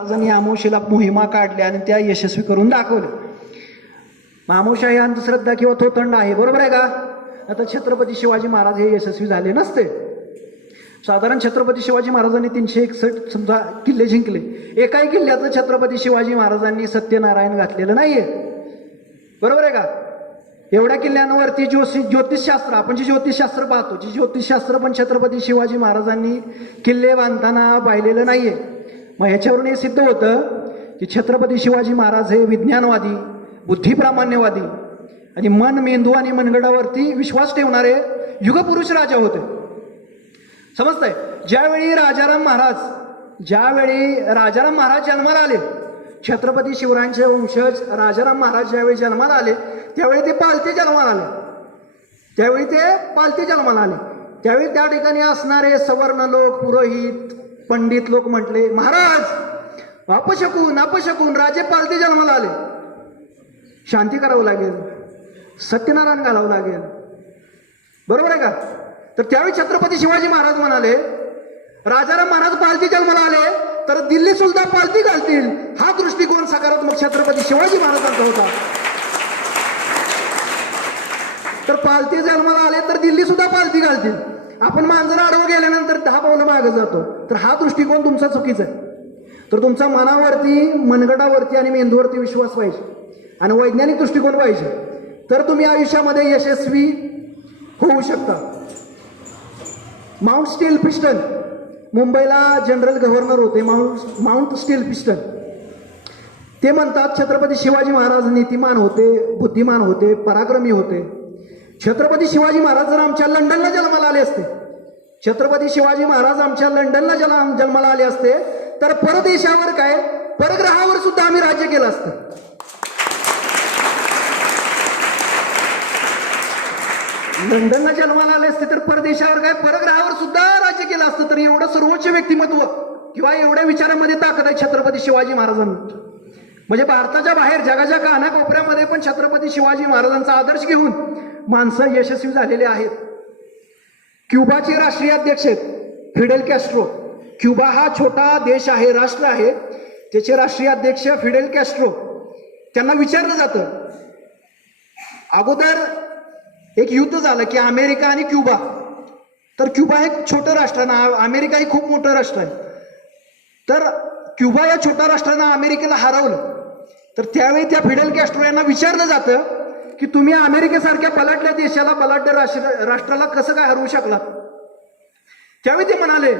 महाराजांनी आमोशीला मोहिमा काढल्या आणि त्या यशस्वी करून दाखवल्या. आमोशा ही अंधश्रद्धा किंवा थोतंड आहे, बरोबर आहे का? आता छत्रपती शिवाजी महाराज हे यशस्वी झाले नसते. साधारण छत्रपती शिवाजी महाराजांनी 361 समजा किल्ले जिंकले, एकाही किल्ल्याचं छत्रपती शिवाजी महाराजांनी सत्यनारायण घातलेलं नाहीये, बरोबर आहे का? एवढ्या किल्ल्यांवरती ज्योतिषशास्त्र, आपण जे ज्योतिषशास्त्र पाहतो, जे ज्योतिषशास्त्र पण छत्रपती शिवाजी महाराजांनी किल्ले बांधताना पाहिलेलं नाहीये. मग ह्याच्यावरून हे सिद्ध होतं की छत्रपती शिवाजी महाराज हे विज्ञानवादी, बुद्धिप्रामाण्यवादी आणि मन, मेंदू आणि मनगडावरती विश्वास ठेवणारे युगपुरुष राजा होते. समजतंय? ज्यावेळी राजाराम महाराज जन्माला आले, छत्रपती शिवरायांचे वंशज राजाराम महाराज ज्यावेळी जन्माला आले त्यावेळी ते पालथे जन्माला आले. त्यावेळी त्या ठिकाणी असणारे सवर्ण लोक, पुरोहित, पंडित लोक म्हटले, महाराज अपशकून राजे पालथे जन्माला आले, शांती करावं लागेल, सत्यनारायण घालावं लागेल, बरोबर आहे का? तर त्यावेळी छत्रपती शिवाजी महाराज म्हणाले, राजाराम महाराज पालथी जन्माला आले तर दिल्ली सुद्धा पालथी घालतील. हा दृष्टिकोन सकारात्मक छत्रपती शिवाजी महाराजांचा होता. तर पालथी जन्माला आले तर दिल्ली सुद्धा पालथी घालतील. आपण मांजर आडवं गेल्यानंतर 10 पावलं मागे जातो. तर हा दृष्टिकोन तुमचा चुकीचा आहे. तर तुमचा मनावरती, मनगटावरती आणि मेंदूवरती विश्वास पाहिजे आणि वैज्ञानिक दृष्टिकोन पाहिजे, तर तुम्ही आयुष्यामध्ये यशस्वी होऊ शकता. माउंट स्टील पिस्टन, मुंबईला जनरल गव्हर्नर होते माउंट स्टील पिस्टन. ते म्हणतात छत्रपती शिवाजी महाराज नीतिमान होते, बुद्धिमान होते, पराक्रमी होते. छत्रपती शिवाजी महाराज जर आमच्या लंडनला जन्माला आले असते, जन्माला आले असते तर परदेशावर काय, परग्रहावर सुद्धा आम्ही राज्य केलं असतं. लंडनला जन्माला आले असते तर परदेशावर काय, परग्रहावर सुद्धा राज्य केलं असतं. तर एवढं सर्वोच्च व्यक्तिमत्व किंवा एवढ्या विचारांमध्ये ताकद आहे छत्रपती शिवाजी महाराजांना. म्हणजे भारताच्या बाहेर जगाच्या कानाकोपऱ्यामध्ये पण छत्रपती शिवाजी महाराजांचा आदर्श घेऊन माणसं यशस्वी झालेले आहेत. क्युबाचे राष्ट्रीय अध्यक्ष आहेत फिडेल कॅस्ट्रो. क्युबा हा छोटा देश आहे, राष्ट्र आहे, त्याचे राष्ट्रीय अध्यक्ष फिडेल कॅस्ट्रो. त्यांना विचारलं जातं, अगोदर एक युद्ध झालं की अमेरिका आणि क्युबा. तर क्युबा हे छोटं राष्ट्र आहे, अमेरिका ही खूप मोठं राष्ट्र आहे. तर क्युबा या छोट्या राष्ट्रानं अमेरिकेला हरवलं. तर त्यावेळी त्या फिडेल कॅस्ट्रो यांना विचारलं जातं की तुम्ही अमेरिकेसारख्या बलाढ्य देशाला, बलाढ्य राष्ट्राला कसं काय हरवू शकला? त्यावेळी ते म्हणाले,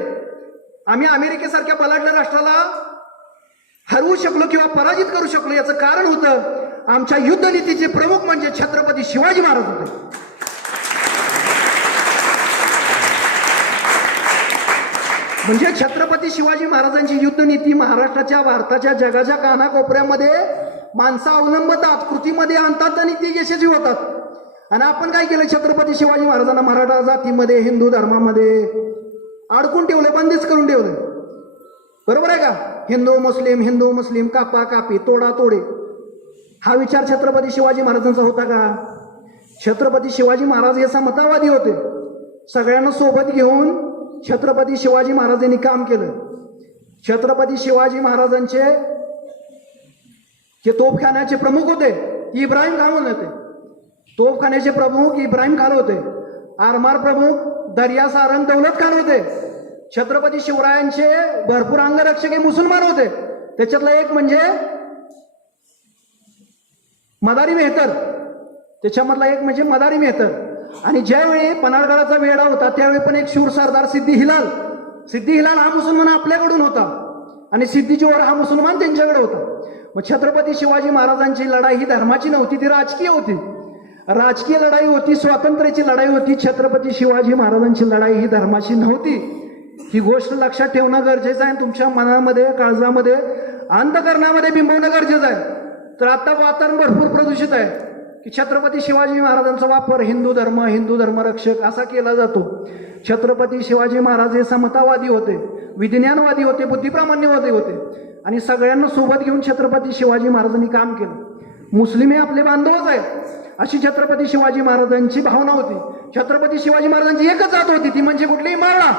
आम्ही अमेरिकेसारख्या बलाढ्य राष्ट्राला हरवू शकलो किंवा पराजित करू शकलो याचं कारण होतं आमच्या युद्धनीतीचे प्रमुख म्हणजे छत्रपती शिवाजी महाराज होते. म्हणजे छत्रपती शिवाजी महाराजांची युद्धनीती महाराष्ट्राच्या, भारताच्या, जगाच्या कानाकोपऱ्यामध्ये माणसं अवलंबतात, कृतीमध्ये आणतात आणि ते यशस्वी होतात. आणि आपण काय केलं, छत्रपती शिवाजी महाराजांना मराठा जातीमध्ये, हिंदू धर्मामध्ये अडकून ठेवले, बंदिस्त करून ठेवले, बरोबर आहे का? हिंदू मुस्लिम, कापा कापी, तोडा तोडे, हा विचार छत्रपती शिवाजी महाराजांचा होता का? छत्रपती शिवाजी महाराज हे समतावादी होते. सगळ्यांना सोबत घेऊन छत्रपती शिवाजी महाराजांनी काम केलं. छत्रपती शिवाजी महाराजांचे जे तोफखान्याचे प्रमुख होते इब्राहिम खान होते. तोफखान्याचे प्रमुख इब्राहिम खान होते. आरमार प्रमुख दर्या सारंग दौलत खान होते. छत्रपती शिवरायांचे भरपूर अंगरक्षक हे मुसलमान होते. त्याच्यातला एक म्हणजे मदारी मेहतर. आणि ज्यावेळी पन्हाळगडाचा वेढा होता त्यावेळी पण एक शूर सरदार सिद्दी हिलाल हा मुसलमान आपल्याकडून होता आणि सिद्दी जोहर हा मुसलमान त्यांच्याकडे होता. मग छत्रपती शिवाजी महाराजांची लढाई ही धर्माची नव्हती, ती राजकीय होती. राजकीय लढाई होती, स्वातंत्र्याची लढाई होती. छत्रपती शिवाजी महाराजांची लढाई ही धर्माची नव्हती. ही गोष्ट लक्षात ठेवणं गरजेचं आहे. तुमच्या मनामध्ये, काळजामध्ये, अंतःकरणामध्ये बिंबवणं गरजेचं आहे. तर आता वातावरण भरपूर प्रदूषित आहे की छत्रपती शिवाजी महाराजांचा वापर हिंदू धर्म रक्षक असा केला जातो. छत्रपती शिवाजी महाराज हे समतावादी होते, विज्ञानवादी होते, बुद्धिप्रामाण्यवादी होते आणि सगळ्यांना सोबत घेऊन छत्रपती शिवाजी महाराजांनी काम केलं. मुस्लिम हे आपले बांधवच आहेत अशी छत्रपती शिवाजी महाराजांची भावना होती. छत्रपती शिवाजी महाराजांची एकच जात होती, ती म्हणजे कुठलीही मावळा.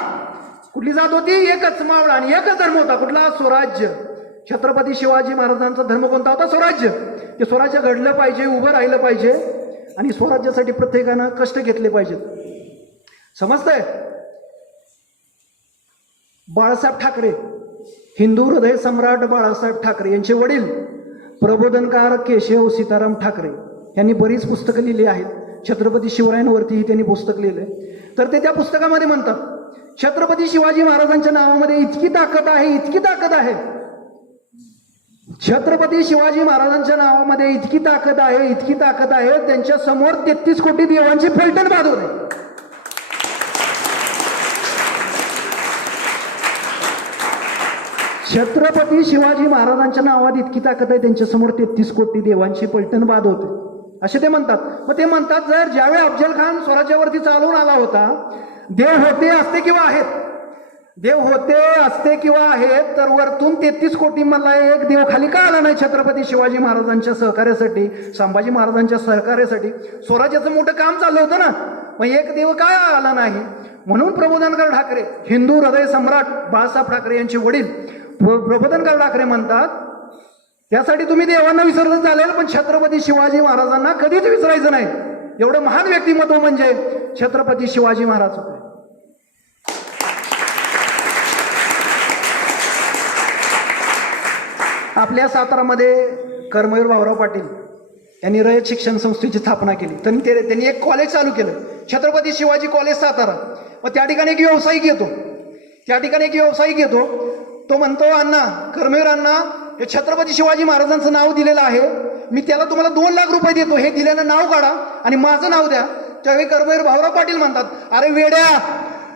कुठली जात होती? एकच मावळा आणि एकच धर्म होता. कुठला? स्वराज्य. छत्रपती शिवाजी महाराजांचा धर्म कोणता होता? स्वराज्य. ते स्वराज्य घडलं पाहिजे, उभं राहिलं पाहिजे आणि स्वराज्यासाठी प्रत्येकानं कष्ट घेतले पाहिजेत. समजतंय? बाळासाहेब ठाकरे, हिंदू हृदय सम्राट बाळासाहेब ठाकरे यांचे वडील प्रबोधनकार केशव सीताराम ठाकरे यांनी बरीच पुस्तकं लिहिली आहेत. छत्रपती शिवरायांवरतीही त्यांनी पुस्तक लिहिले. तर ते त्या पुस्तकामध्ये म्हणतात, छत्रपती शिवाजी महाराजांच्या नावामध्ये इतकी ताकद आहे, इतकी ताकद आहे. छत्रपती शिवाजी महाराजांच्या नावामध्ये इतकी ताकद आहे, इतकी ताकद आहे, त्यांच्या समोर 33 कोटी देवांची फलटण बांधून आहे. छत्रपती शिवाजी महाराजांच्या नावात इतकी ताकद आहे, त्यांच्या समोर 33 कोटी देवांची पलटण बाद होते असे ते म्हणतात. मग ते म्हणतात, जर ज्यावेळी अफजल खान स्वराज्यावरती चालून आला होता, देव होते असते किंवा आहेत, देव होते असते किंवा आहेत, तर वरतून 33 कोटी मधला एक देव खाली का आला नाही? छत्रपती शिवाजी महाराजांच्या सहकार्यासाठी, संभाजी महाराजांच्या सहकार्यासाठी. स्वराज्याचं मोठं काम चाललं होतं ना, मग एक देव काय आला नाही? म्हणून प्रबोधनकार ठाकरे, हिंदू हृदय सम्राट बाळासाहेब ठाकरे यांचे वडील प्रबोधनकार ठाकरे म्हणतात, त्यासाठी तुम्ही देवांना विसरलं चालेल, पण छत्रपती शिवाजी महाराजांना कधीच विसरायचं नाही. एवढं महान व्यक्तिमत्व म्हणजे छत्रपती शिवाजी महाराज होते. आपल्या सातारामध्ये कर्मवीर भाऊराव पाटील यांनी रयत शिक्षण संस्थेची स्थापना केली. त्यांनी एक कॉलेज चालू केलं, छत्रपती शिवाजी कॉलेज सातारा. मग त्या ठिकाणी एक व्यावसायिक येतो, तो म्हणतो, अण्णा, कर्मवीर अण्णा, हे छत्रपती शिवाजी महाराजांचं नाव दिलेलं आहे, मी त्याला तुम्हाला 2 लाख रुपये देतो, हे दिलेलं नाव काढा आणि माझं नाव द्या. त्यावेळी कर्मवीर भाऊराव पाटील म्हणतात, अरे वेड्या,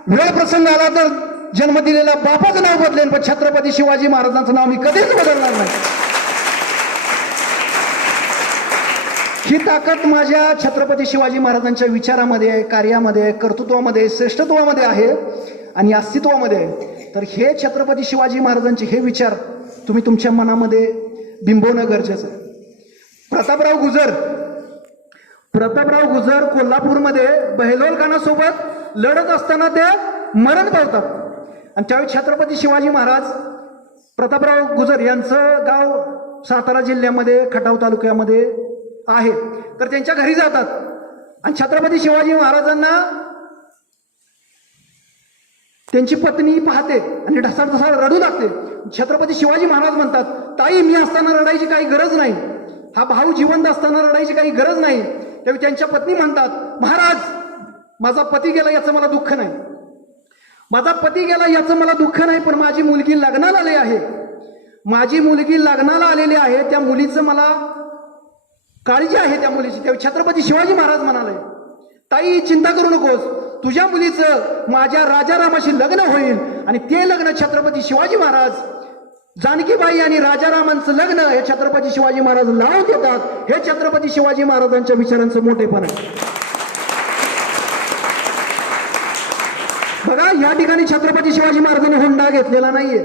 वेळ प्रसंग आला तर जन्म दिलेला बापाचं नाव बदलेन, पण छत्रपती शिवाजी महाराजांचं नाव मी कधीच बदलणार नाही. ही ताकद माझ्या छत्रपती शिवाजी महाराजांच्या विचारामध्ये आहे, कार्यामध्ये आहे, कर्तृत्वामध्ये, श्रेष्ठत्वामध्ये आहे आणि अस्तित्वामध्ये आहे. तर हे छत्रपती शिवाजी महाराजांचे हे विचार तुम्ही तुमच्या मनामध्ये बिंबवणं गरजेचं आहे. प्रतापराव गुजर कोल्हापूरमध्ये बहिलोल खानासोबत लढत असताना ते मरण पावतात. आणि त्यावेळी छत्रपती शिवाजी महाराज, प्रतापराव गुजर यांचं गाव सातारा जिल्ह्यामध्ये खटाव तालुक्यामध्ये आहे, तर त्यांच्या घरी जातात आणि छत्रपती शिवाजी महाराजांना त्यांची पत्नी पाहते आणि ढसाढसा रडू लागते. छत्रपती शिवाजी महाराज म्हणतात, ताई, मी असताना रडायची काही गरज नाही, हा भाऊ जिवंत असताना रडायची काही गरज नाही. त्यावेळी त्यांच्या पत्नी म्हणतात, महाराज, माझा पती गेला याचं मला दुःख नाही, माझा पती गेला याचं मला दुःख नाही, पण माझी मुलगी लग्नाला आली आहे, माझी मुलगी लग्नाला आलेली आहे, त्या मुलीचं मला काळजी आहे, त्या मुलीची. त्यावेळी छत्रपती शिवाजी महाराज म्हणाले, ताई, चिंता करू नकोस, तुझ्या मुलीचं माझ्या राजारामाशी लग्न होईल आणि ते लग्न छत्रपती शिवाजी महाराज, जानकीबाई आणि राजारामांचं लग्न हे छत्रपती शिवाजी महाराज लावून देतात. हे छत्रपती शिवाजी महाराजांच्या विचारांचं मोठेपण आहे. बघा, या ठिकाणी छत्रपती शिवाजी महाराजांनी हुंडा घेतलेला नाहीये,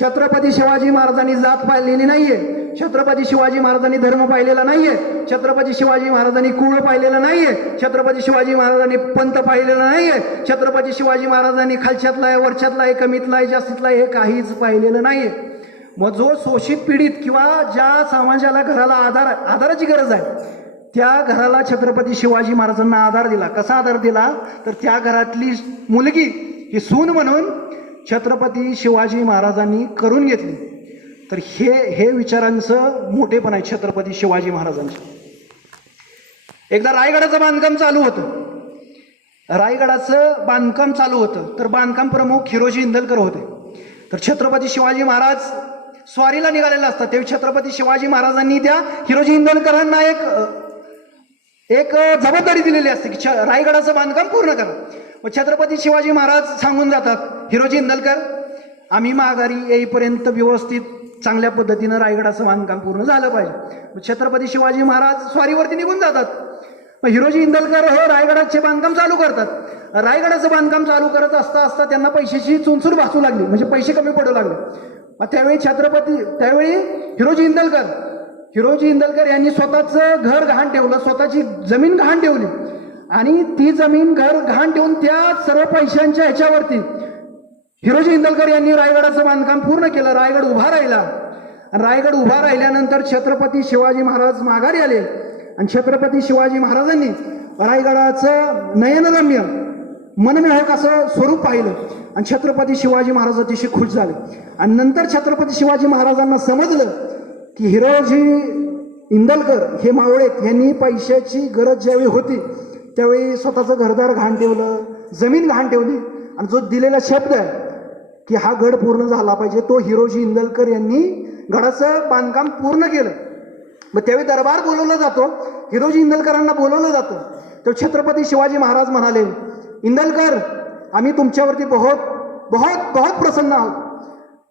छत्रपती शिवाजी महाराजांनी जात पाहिलेली नाहीये, छत्रपती शिवाजी महाराजांनी धर्म पाहिलेला नाहीये, छत्रपती शिवाजी महाराजांनी कुळ पाहिलेलं नाहीये, छत्रपती शिवाजी महाराजांनी पंत पाहिलेलं नाहीये, छत्रपती शिवाजी महाराजांनी खालच्यातला आहे, वरच्यातला आहे, कमीतला आहे, जास्तीतला आहे, हे काहीच पाहिलेलं नाहीये. मग जो शोषित पीडित किंवा ज्या समाजाला घराला आधाराची गरज आहे, त्या घराला छत्रपती शिवाजी महाराजांना आधार दिला. कसा आधार दिला? तर त्या घरातली मुलगी ही सून म्हणून छत्रपती शिवाजी महाराजांनी करून घेतली. तर हे विचारांचं मोठेपण आहे छत्रपती शिवाजी महाराजांचे. एकदा रायगडाचं बांधकाम चालू होतं, तर बांधकाम प्रमुख हिरोजी इंदलकर होते. तर छत्रपती शिवाजी महाराज स्वारीला निघालेले असतात, तेव्हा छत्रपती शिवाजी महाराजांनी त्या हिरोजी इंदलकरांना एक जबाबदारी दिलेली असते की रायगडाचं बांधकाम पूर्ण करा. मग छत्रपती शिवाजी महाराज सांगून जातात, हिरोजी इंदलकर, आम्ही माघारी येईपर्यंत व्यवस्थित चांगल्या पद्धतीनं रायगडाचं बांधकाम पूर्ण झालं पाहिजे. मग छत्रपती शिवाजी महाराज स्वारीवरती निघून जातात. मग हिरोजी इंदलकर हे रायगडाचे बांधकाम चालू करतात. रायगडाचं बांधकाम चालू करत असता त्यांना पैशाची चुनचूर भासू लागली, म्हणजे पैसे कमी पडू लागले. मग त्यावेळी हिरोजी इंदलकर यांनी स्वतःचं घर गहाण ठेवलं, स्वतःची जमीन गहाण ठेवली आणि ती जमीन घर गहाण ठेवून त्या सर्व पैशांच्या ह्याच्यावरती हिरोजी इंदलकर यांनी रायगडाचं बांधकाम पूर्ण केलं. रायगड उभा राहिला. आणि रायगड उभा राहिल्यानंतर छत्रपती शिवाजी महाराज माघारी आले आणि छत्रपती शिवाजी महाराजांनी रायगडाचं नयनरम्य मनमोहक असं स्वरूप पाहिलं आणि छत्रपती शिवाजी महाराज अतिशय खुश झाले. आणि नंतर छत्रपती शिवाजी महाराजांना समजलं की हिरोजी इंदलकर हे मावळेत यांनी पैशाची गरज ज्यावेळी होती त्यावेळी स्वतःचं घरदार घाण ठेवलं, जमीन घाण ठेवली आणि जो दिलेला शब्द आहे की हा गड पूर्ण झाला पाहिजे तो हिरोजी इंदलकर यांनी गडाचं बांधकाम पूर्ण केलं. मग त्यावेळी दरबार बोलवला जातो, हिरोजी इंदलकरांना बोलवलं जातं. तर छत्रपती शिवाजी महाराज म्हणाले, इंदलकर आम्ही तुमच्यावरती बहुत बहुत बहुत प्रसन्न आहोत,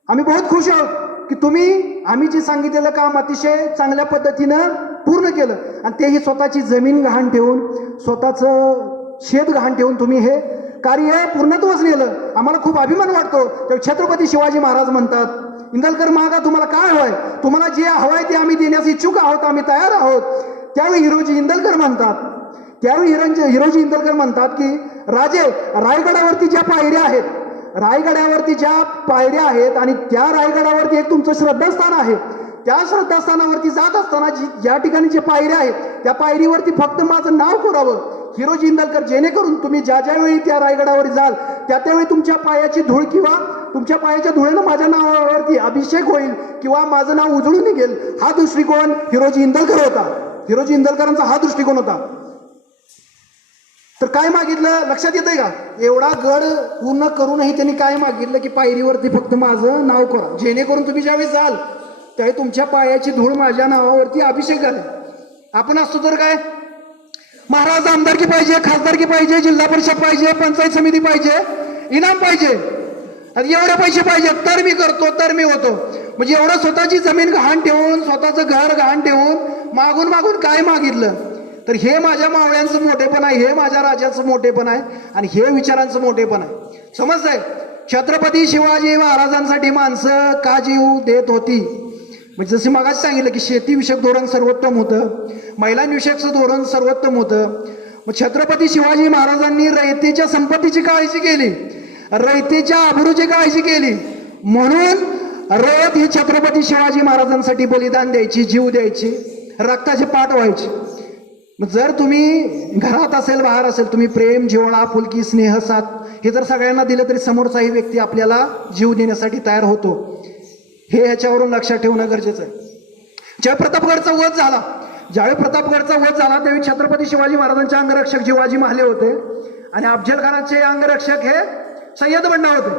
आम्ही बहुत खुश आहोत की तुम्ही आम्ही जे सांगितलेलं काम अतिशय चांगल्या पद्धतीनं पूर्ण केलं आणि तेही स्वतःची जमीन गहाण ठेवून स्वतःचं शेत गहाण ठेवून तुम्ही हे कार्य पूर्णत्वास नेलं. आम्हाला खूप अभिमान वाटतो. तर छत्रपती शिवाजी महाराज म्हणतात, इंदलकर मागा तुम्हाला काय हवंय, तुम्हाला जे हवंय ते आम्ही देण्यास इच्छुक आहोत, आम्ही तयार आहोत. त्यावेळी हिरोजी इंदलकर म्हणतात की राजे रायगडावरती ज्या पायऱ्या आहेत, रायगडावरती ज्या पायऱ्या आहेत आणि त्या रायगडावरती एक तुमचं श्रद्धास्थान आहे. त्या श्रद्धास्थानावरती जात असताना ज्या ठिकाणी जे पायऱ्या आहेत त्या पायरीवरती फक्त माझं नाव कोरावं हिरोजी इंदलकर, जेणेकरून तुम्ही ज्या ज्यावेळी त्या रायगडावर जाल त्या त्यावेळी तुमच्या पायाची धूळ किंवा तुमच्या पायाच्या धुळेनं माझ्या नावावरती अभिषेक होईल किंवा माझं नाव उजळून निघेल. हा दृष्टिकोन हिरोजी इंदलकर होता. हिरोजी इंदलकरांचा हा दृष्टिकोन होता. तर काय मागितलं लक्षात येतंय का? एवढा गड पूर्ण करूनही त्यांनी काय मागितलं की पायरीवरती फक्त माझं नाव करा, जेणेकरून तुम्ही ज्यावेळी जाल त्यावेळी तुमच्या पायाची धूळ माझ्या नावावरती अभिषेक झाले. आपण असतो तर काय, महाराज आमदारकी पाहिजे, खासदारकी पाहिजे, जिल्हा परिषद पाहिजे, पंचायत समिती पाहिजे, इनाम पाहिजे, एवढे पैसे पाहिजे तर मी करतो, तर मी होतो. म्हणजे एवढं स्वतःची जमीन गहाण ठेवून स्वतःचं घर गहाण ठेवून मागून मागून काय मागितलं. तर हे माझ्या मावळ्यांचं मोठेपण आहे, हे माझ्या राजाचं मोठेपण आहे आणि हे विचारांचं मोठेपण आहे. समजतंय? छत्रपती शिवाजी महाराजांसाठी माणसं का जीव देत होती. म्हणजे जसे मगाच सांगितलं की शेतीविषयक धोरण सर्वोत्तम होतं, महिलांविषयकचं धोरण सर्वोत्तम होतं. मग छत्रपती शिवाजी महाराजांनी रयतेच्या संपत्तीची काळजी केली, रयतेच्या आबरूची काळजी केली. म्हणून रयत ही छत्रपती शिवाजी महाराजांसाठी बलिदान द्यायची, जीव द्यायची, रक्ताचे पाठ व्हायचे. मग जर तुम्ही घरात असेल बाहेर असेल तुम्ही प्रेम, जिव्हाळा, फुलकी, स्नेह, साथ हे जर सगळ्यांना दिलं तरी समोरचाही व्यक्ती आपल्याला जीव देण्यासाठी तयार होतो. हे याच्यावरून लक्षात ठेवणं गरजेचं आहे. ज्यावेळी प्रतापगडचा वध झाला त्यावेळी छत्रपती शिवाजी महाराजांचे अंगरक्षक जिवाजी महाले होते आणि अफजल खानाचे अंगरक्षक हे सय्यद बंडा होते.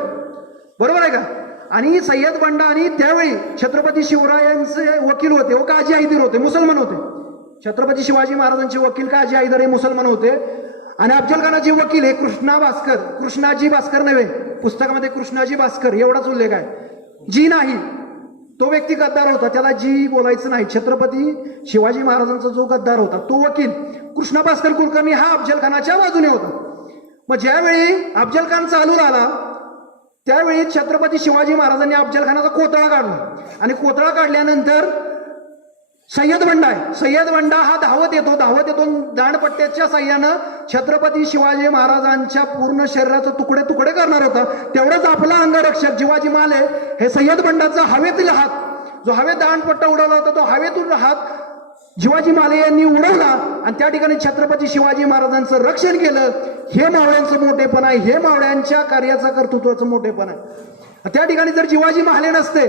बरोबर आहे का? आणि सय्यद बंडा आणि त्यावेळी छत्रपती शिवरायांचे वकील होते व काजी हैदर होते, मुसलमान होते. छत्रपती शिवाजी महाराजांचे वकील काजी हैदर हे मुसलमान होते आणि अफजल खानाचे वकील हे कृष्णाजी भास्कर नव्हे, पुस्तकामध्ये कृष्णाजी भास्कर एवढाच उल्लेख आहे, जी नाही. तो व्यक्ती गद्दार होता, त्याला जी बोलायचं नाही. छत्रपती शिवाजी महाराजांचा जो गद्दार होता तो वकील कृष्णा भास्कर कुलकर्णी हा अफजल खानाच्या बाजूने होता. मग ज्यावेळी अफजल खान चालू झाला त्यावेळी छत्रपती शिवाजी महाराजांनी अफजल खानाचा कोतळा काढला आणि कोतळा काढल्यानंतर सय्यद बंडा हा धावत येतो दांडपट्ट्याच्या साह्यानं छत्रपती शिवाजी महाराजांच्या पूर्ण शरीराचे तुकडे तुकडे करणार होता. तेवढंच आपला अंगरक्षक जिवाजी माले हे सय्यद बंडाचा हवेतील हात, जो हवेत दांडपट्टा उडवला होता तो हवेतून हात जिवाजी माले यांनी उडवला आणि त्या ठिकाणी छत्रपती शिवाजी महाराजांचं रक्षण केलं. हे मावळ्यांचं मोठेपण आहे, हे मावळ्यांच्या कार्याचं कर्तृत्वाचं मोठेपण आहे. त्या ठिकाणी जर जिवाजी माले नसते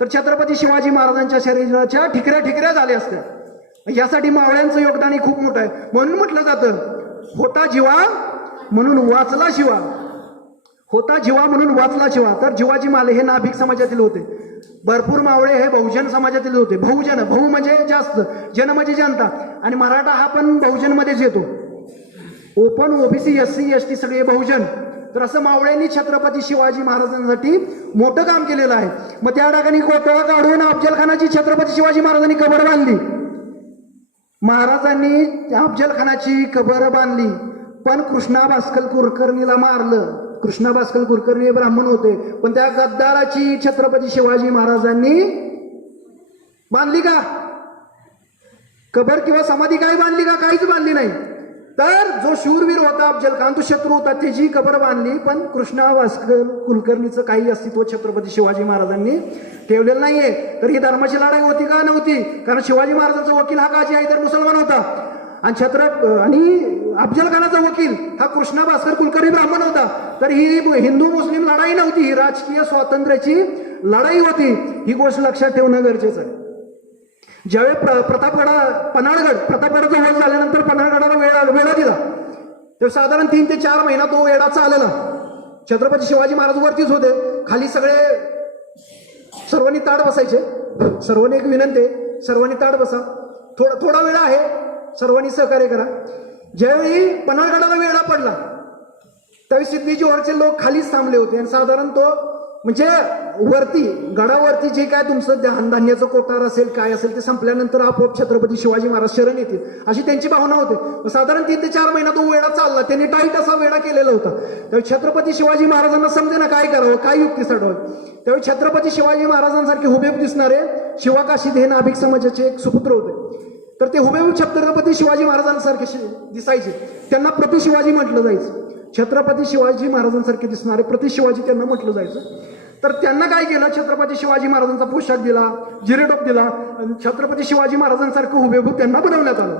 तर छत्रपती शिवाजी महाराजांच्या शरीराच्या ठिकऱ्या झाल्या असत्या. यासाठी मावळ्यांचं योगदान खूप मोठं आहे. म्हणून म्हटलं जातं होता जिवा म्हणून वाचला शिवा, होता जिवा म्हणून वाचला शिवा. तर जिवाजी माले हे नाभिक समाजातील होते. भरपूर मावळे हे बहुजन समाजातील होते. भाऊ म्हणजे जास्त, जन म्हणजे जनता आणि मराठा हा पण बहुजन मध्येच येतो. ओपन, ओबीसी, एससी, एसटी सगळे बहुजन. तर असं मावळ्यांनी छत्रपती शिवाजी महाराजांसाठी मोठं काम केलेलं आहे. मग त्या ठिकाणी कोतळा काढून अफजल खानाची छत्रपती शिवाजी महाराजांनी कबर बांधली. महाराजांनी अफजल खानाची कबर बांधली पण कृष्णा भास्कर कुलकर्णीला मारलं. कृष्णा भास्कर कुलकर्णी हे ब्राह्मण होते पण त्या गद्दाराची छत्रपती शिवाजी महाराजांनी बांधली का? कबर किंवा समाधी काय बांधली का? काहीच बांधली नाही. तर जो शूरवीर होता अफजल खान, तो शत्रू होता, त्याची कबर बांधली, पण कृष्णा भास्कर कुलकर्णीचं काही अस्तित्व छत्रपती शिवाजी महाराजांनी ठेवलेलं नाहीये. तर ही धर्माची लढाई होती का? नव्हती. कारण शिवाजी महाराजांचा वकील हा काजी हैदर मुसलमान होता आणि अफजल खानाचा वकील हा कृष्णा भास्कर कुलकर्णी ब्राह्मण होता. तर ही हिंदू मुस्लिम लढाई नव्हती, ही राजकीय स्वातंत्र्याची लढाई होती. ही गोष्ट लक्षात ठेवणं गरजेचं आहे. ज्यावेळी प्रतापगडाचा वध झाल्यानंतर पन्हाळगडाला वेढा दिला, तेव्हा साधारण 3 ते 4 महिना तो वेढा चालला. छत्रपती शिवाजी महाराज वरतीच होते, खाली सगळे सर्वांनी ताट बसायचे. सर्वांनी एक विनंती, सर्वांनी ताट बसा, थोडा वेळ आहे, सर्वांनी सहकार्य करा. ज्यावेळी पन्हाळगडाला वेढा पडला त्यावेळी सिद्धी जोहरचे लोक खालीच थांबले होते आणि साधारण तो म्हणजे वरती गडावरती जे काय तुमचं धान्याचं कोठार असेल काय असेल ते संपल्यानंतर आपोआप छत्रपती शिवाजी महाराज शरण येतील अशी त्यांची भावना होती. साधारण 3 ते 4 महिना तो वेढा चालला. त्यांनी टाईट असा वेढा केलेला होता. त्यावेळी छत्रपती शिवाजी महाराजांना समजे ना काय करावं, काय युक्ती साधवावी. त्यावेळी छत्रपती शिवाजी महाराजांसारखे हुबेहूब दिसणारे शिवाकाशीद हे नाभिक समाजाचे एक सुपुत्र होते. तर ते हुबेहूब छत्रपती शिवाजी महाराजांसारखे दिसायचे. त्यांना प्रति शिवाजी म्हटलं जायचं. छत्रपती शिवाजी महाराजांसारखे दिसणारे प्रति शिवाजी त्यांना म्हटलं जायचं. तर त्यांना काय केलं, छत्रपती शिवाजी महाराजांचा पोशाख दिला, जिरेटोप दिला आणि छत्रपती शिवाजी महाराजांसारखं हुबेहूब त्यांना बनवण्यात आलं.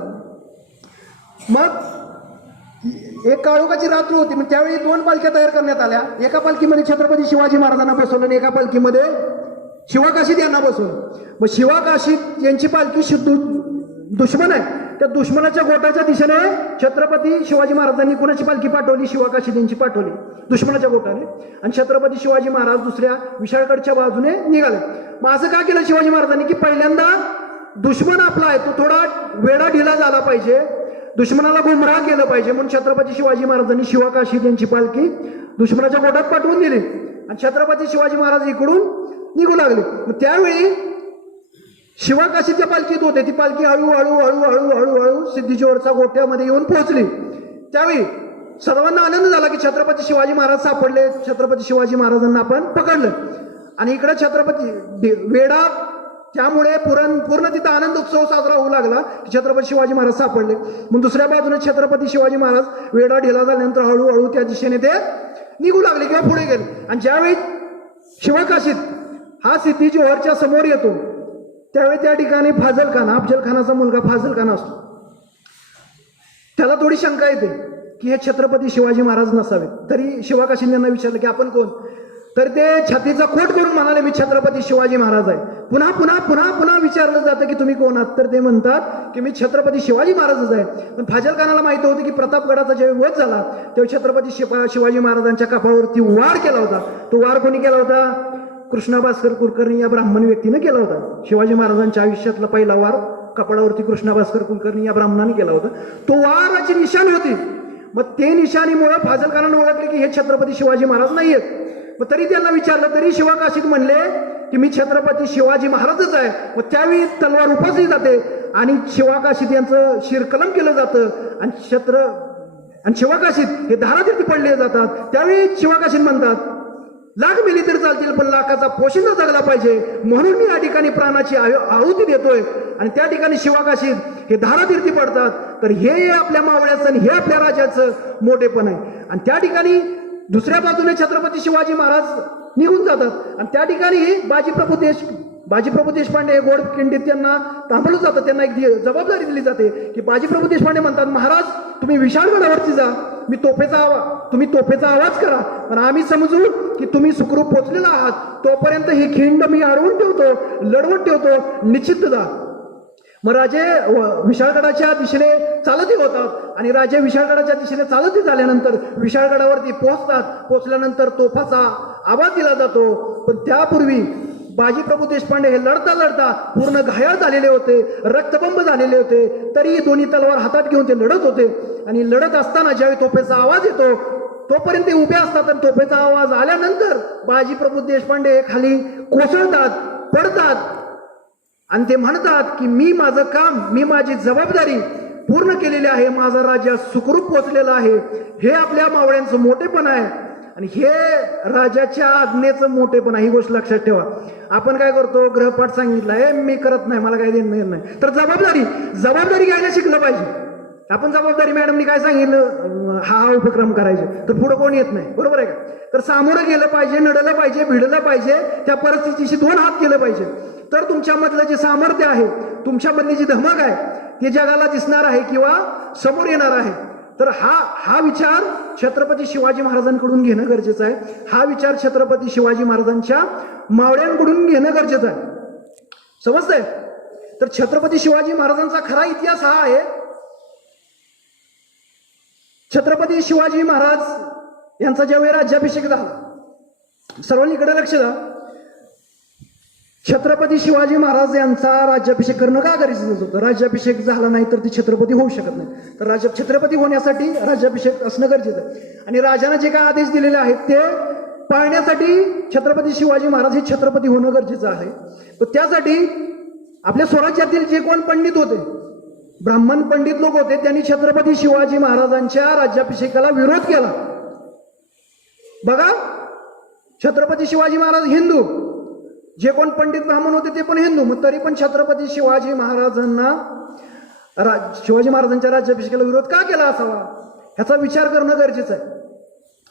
मग एक काळोखाची रात्र होती, मग त्यावेळी 2 पालख्या तयार करण्यात आल्या. एका पालखीमध्ये छत्रपती शिवाजी महाराजांना बसवलं आणि एका पालखीमध्ये शिवाकाशीद यांना बसवलं. मग शिवाकाशीद यांची पालखी दुश्मन आहे, त्या दुश्मनाच्या गोटाच्या दिशेने छत्रपती शिवाजी महाराजांनी कुणाची पालखी पाठवली, शिवाकाशीद यांची पाठवली दुश्मनाच्या गोटाने. आणि छत्रपती शिवाजी महाराज दुसऱ्या विशाळगडच्या बाजूने निघाले. मग असं का केलं शिवाजी महाराजांनी की पहिल्यांदा दुश्मन आपला आहे तो थोडा वेडा ढिला झाला पाहिजे, दुश्मनाला गुमराह केलं पाहिजे, म्हणून छत्रपती शिवाजी महाराजांनी शिवाकाशीद यांची पालखी दुश्मनाच्या गोटात पाठवून दिली आणि छत्रपती शिवाजी महाराज इकडून निघू लागले. मग त्यावेळी शिवाकाशीच्या पालखीत होते, ती पालखी हळूहळू सिद्धी जोहरच्या गोट्यामध्ये येऊन पोहोचली. त्यावेळी सर्वांना आनंद झाला की छत्रपती शिवाजी महाराज सापडले, छत्रपती शिवाजी महाराजांना आपण पकडलं. आणि इकडे छत्रपती वेडा, त्यामुळे पूर्ण तिथं आनंद उत्सव साजरा होऊ लागला की छत्रपती शिवाजी महाराज सापडले. मग दुसऱ्या बाजूने छत्रपती शिवाजी महाराज वेडा ढिला झाल्यानंतर हळूहळू त्या दिशेने ते निघू लागले किंवा पुढे गेले. आणि ज्यावेळी शिवाकाशीद हा सिद्धी जोहरच्या समोर येतो त्यावेळी त्या ठिकाणी फाजल खान, अफजल खानाचा मुलगा फाजल खान असतो. त्याला थोडी शंका येते की हे छत्रपती शिवाजी महाराज नसावेत. तरी शिवाकाशीद यांना विचारलं की आपण कोण, तर ते छातीचा खोट करून म्हणाले मी छत्रपती शिवाजी महाराज आहे. पुन्हा पुन्हा पुन्हा पुन्हा विचारलं जातं की तुम्ही कोण आहात, तर ते म्हणतात की मी छत्रपती शिवाजी महाराजच आहे. पण फाजल खानाला माहिती होतं की प्रतापगडाचा ज्यावेळी वध झाला तेव्हा छत्रपती शिवाजी महाराजांच्या कपाळावरती वार केला होता. तो वार कोणी केला होता? कृष्णा भास्कर कुलकर्णी या ब्राह्मण व्यक्तीने केला होता. शिवाजी महाराजांच्या आयुष्यातला पहिला वार कपाळावरती कृष्णा भास्कर कुलकर्णी या ब्राह्मणाने केला होता. तो वाराची निशाणी होती. मग ते निशाणीमुळे फाजल खानाने ओळखले की हे छत्रपती शिवाजी महाराज नाहीयेत. मग तरी त्यांना विचारलं तरी शिवाकाशीद म्हणले की मी छत्रपती शिवाजी महाराजच आहे. मग त्यावेळी तलवार उपसली जाते आणि शिवाकाशीद यांचं शिरकलम केलं जातं आणि शिवाकाशीद हे धारातीर्थी पडले जातात. त्यावेळी शिवाकाशीद म्हणतात लाख मेली तर चालतील पण लाखाचा पोशिंदा जगला पाहिजे, म्हणून मी या ठिकाणी प्राणाची आहुती देतोय. आणि त्या ठिकाणी शिवाकाशीद हे धारातीर्थी पडतात. तर हे आपल्या मावळ्याचं आणि हे आपल्या राजाचं मोठेपण आहे. आणि त्या ठिकाणी दुसऱ्या बाजूने छत्रपती शिवाजी महाराज निघून जातात आणि त्या ठिकाणी बाजीप्रभू देशपांडे गोडखिंडीत त्यांना थांबवलं जातं. त्यांना एक जबाबदारी दिली जाते की बाजीप्रभू देशपांडे म्हणतात महाराज तुम्ही विशाळगडावरती जा, तुम्ही तोफेचा आवाज करा, पण आम्ही समजू की तुम्ही सुखरूप पोचलेला आहात, तोपर्यंत ही खिंड मी अडवून ठेवतो, लढवत ठेवतो, निश्चित जा. मग राजे विशाळगडाच्या दिशेने चालतही होतात आणि राजे विशाळगडाच्या दिशेने चालतही झाल्यानंतर विशाळगडावरती पोहोचल्यानंतर तोफाचा आवाज दिला जातो. पण त्यापूर्वी बाजीप्रभू देशपांडे हे लढता पूर्ण घायाळ झालेले होते, रक्तबंब झालेले होते. तरी दोन्ही तलवार हातात घेऊन ते लढत होते. आणि लढत असताना ज्यावेळी तोफेचा आवाज येतो तोपर्यंत ते उभे असतात आणि तोफेचा आवाज आल्यानंतर बाजीप्रभू देशपांडे खाली कोसळतात, पडतात आणि ते म्हणतात की मी माझं काम, मी माझी जबाबदारी पूर्ण केलेली आहे, माझा राज्य सुखरूप पोचलेला आहे. हे आपल्या मावळ्यांचं मोठेपण आहे आणि हे राजाच्या आज्ञेचं मोठेपण आहे. ही गोष्ट लक्षात ठेवा. आपण काय करतो, ग्रहपाठ सांगितलाय मी करत नाही, मला काही देणं नाही. तर जबाबदारी घ्यायला शिकलं पाहिजे. आपण जबाबदारी मॅडमनी काय सांगितलं, हा उपक्रम करायचे, तर पुढे कोण येत नाही, बरोबर आहे का? तर सामोरं गेलं पाहिजे, नडलं पाहिजे, भिडलं पाहिजे, त्या परिस्थितीशी 2 हात केलं पाहिजे, तर तुमच्यामधलं जे सामर्थ्य आहे, तुमच्यामधली जी धमक आहे ते जगाला दिसणार आहे किंवा समोर येणार आहे. तर हा विचार छत्रपती शिवाजी महाराजांकडून घेणं गरजेचं आहे. हा विचार छत्रपती शिवाजी महाराजांच्या मावळ्यांकडून घेणं गरजेचं आहे. समजतंय? तर छत्रपती शिवाजी महाराजांचा खरा इतिहास हा आहे. छत्रपती शिवाजी महाराज यांचा ज्यावेळी राज्याभिषेक झाला, सर्वांनी इकडे लक्ष द्या, छत्रपती शिवाजी महाराज यांचा राज्याभिषेक करणं का गरजेचं होतं? राज्याभिषेक झाला नाही तर ते छत्रपती होऊ शकत नाही. तर छत्रपती होण्यासाठी राज्याभिषेक असणं गरजेचं आहे. आणि राजाने जे काय आदेश दिलेले आहेत ते पाळण्यासाठी छत्रपती शिवाजी महाराज हे छत्रपती होणं गरजेचं आहे. तर त्यासाठी आपल्या स्वराज्यातील जे कोण पंडित होते, ब्राह्मण पंडित लोक होते, त्यांनी छत्रपती शिवाजी महाराजांच्या राज्याभिषेकाला विरोध केला. बघा, छत्रपती शिवाजी महाराज हिंदू, जे कोण पंडित ब्राह्मण होते ते पण हिंदू, मग तरी पण छत्रपती शिवाजी महाराजांना शिवाजी महाराजांच्या राज्याभिषेकाला विरोध का केला असावा, ह्याचा विचार करणं गरजेचं आहे.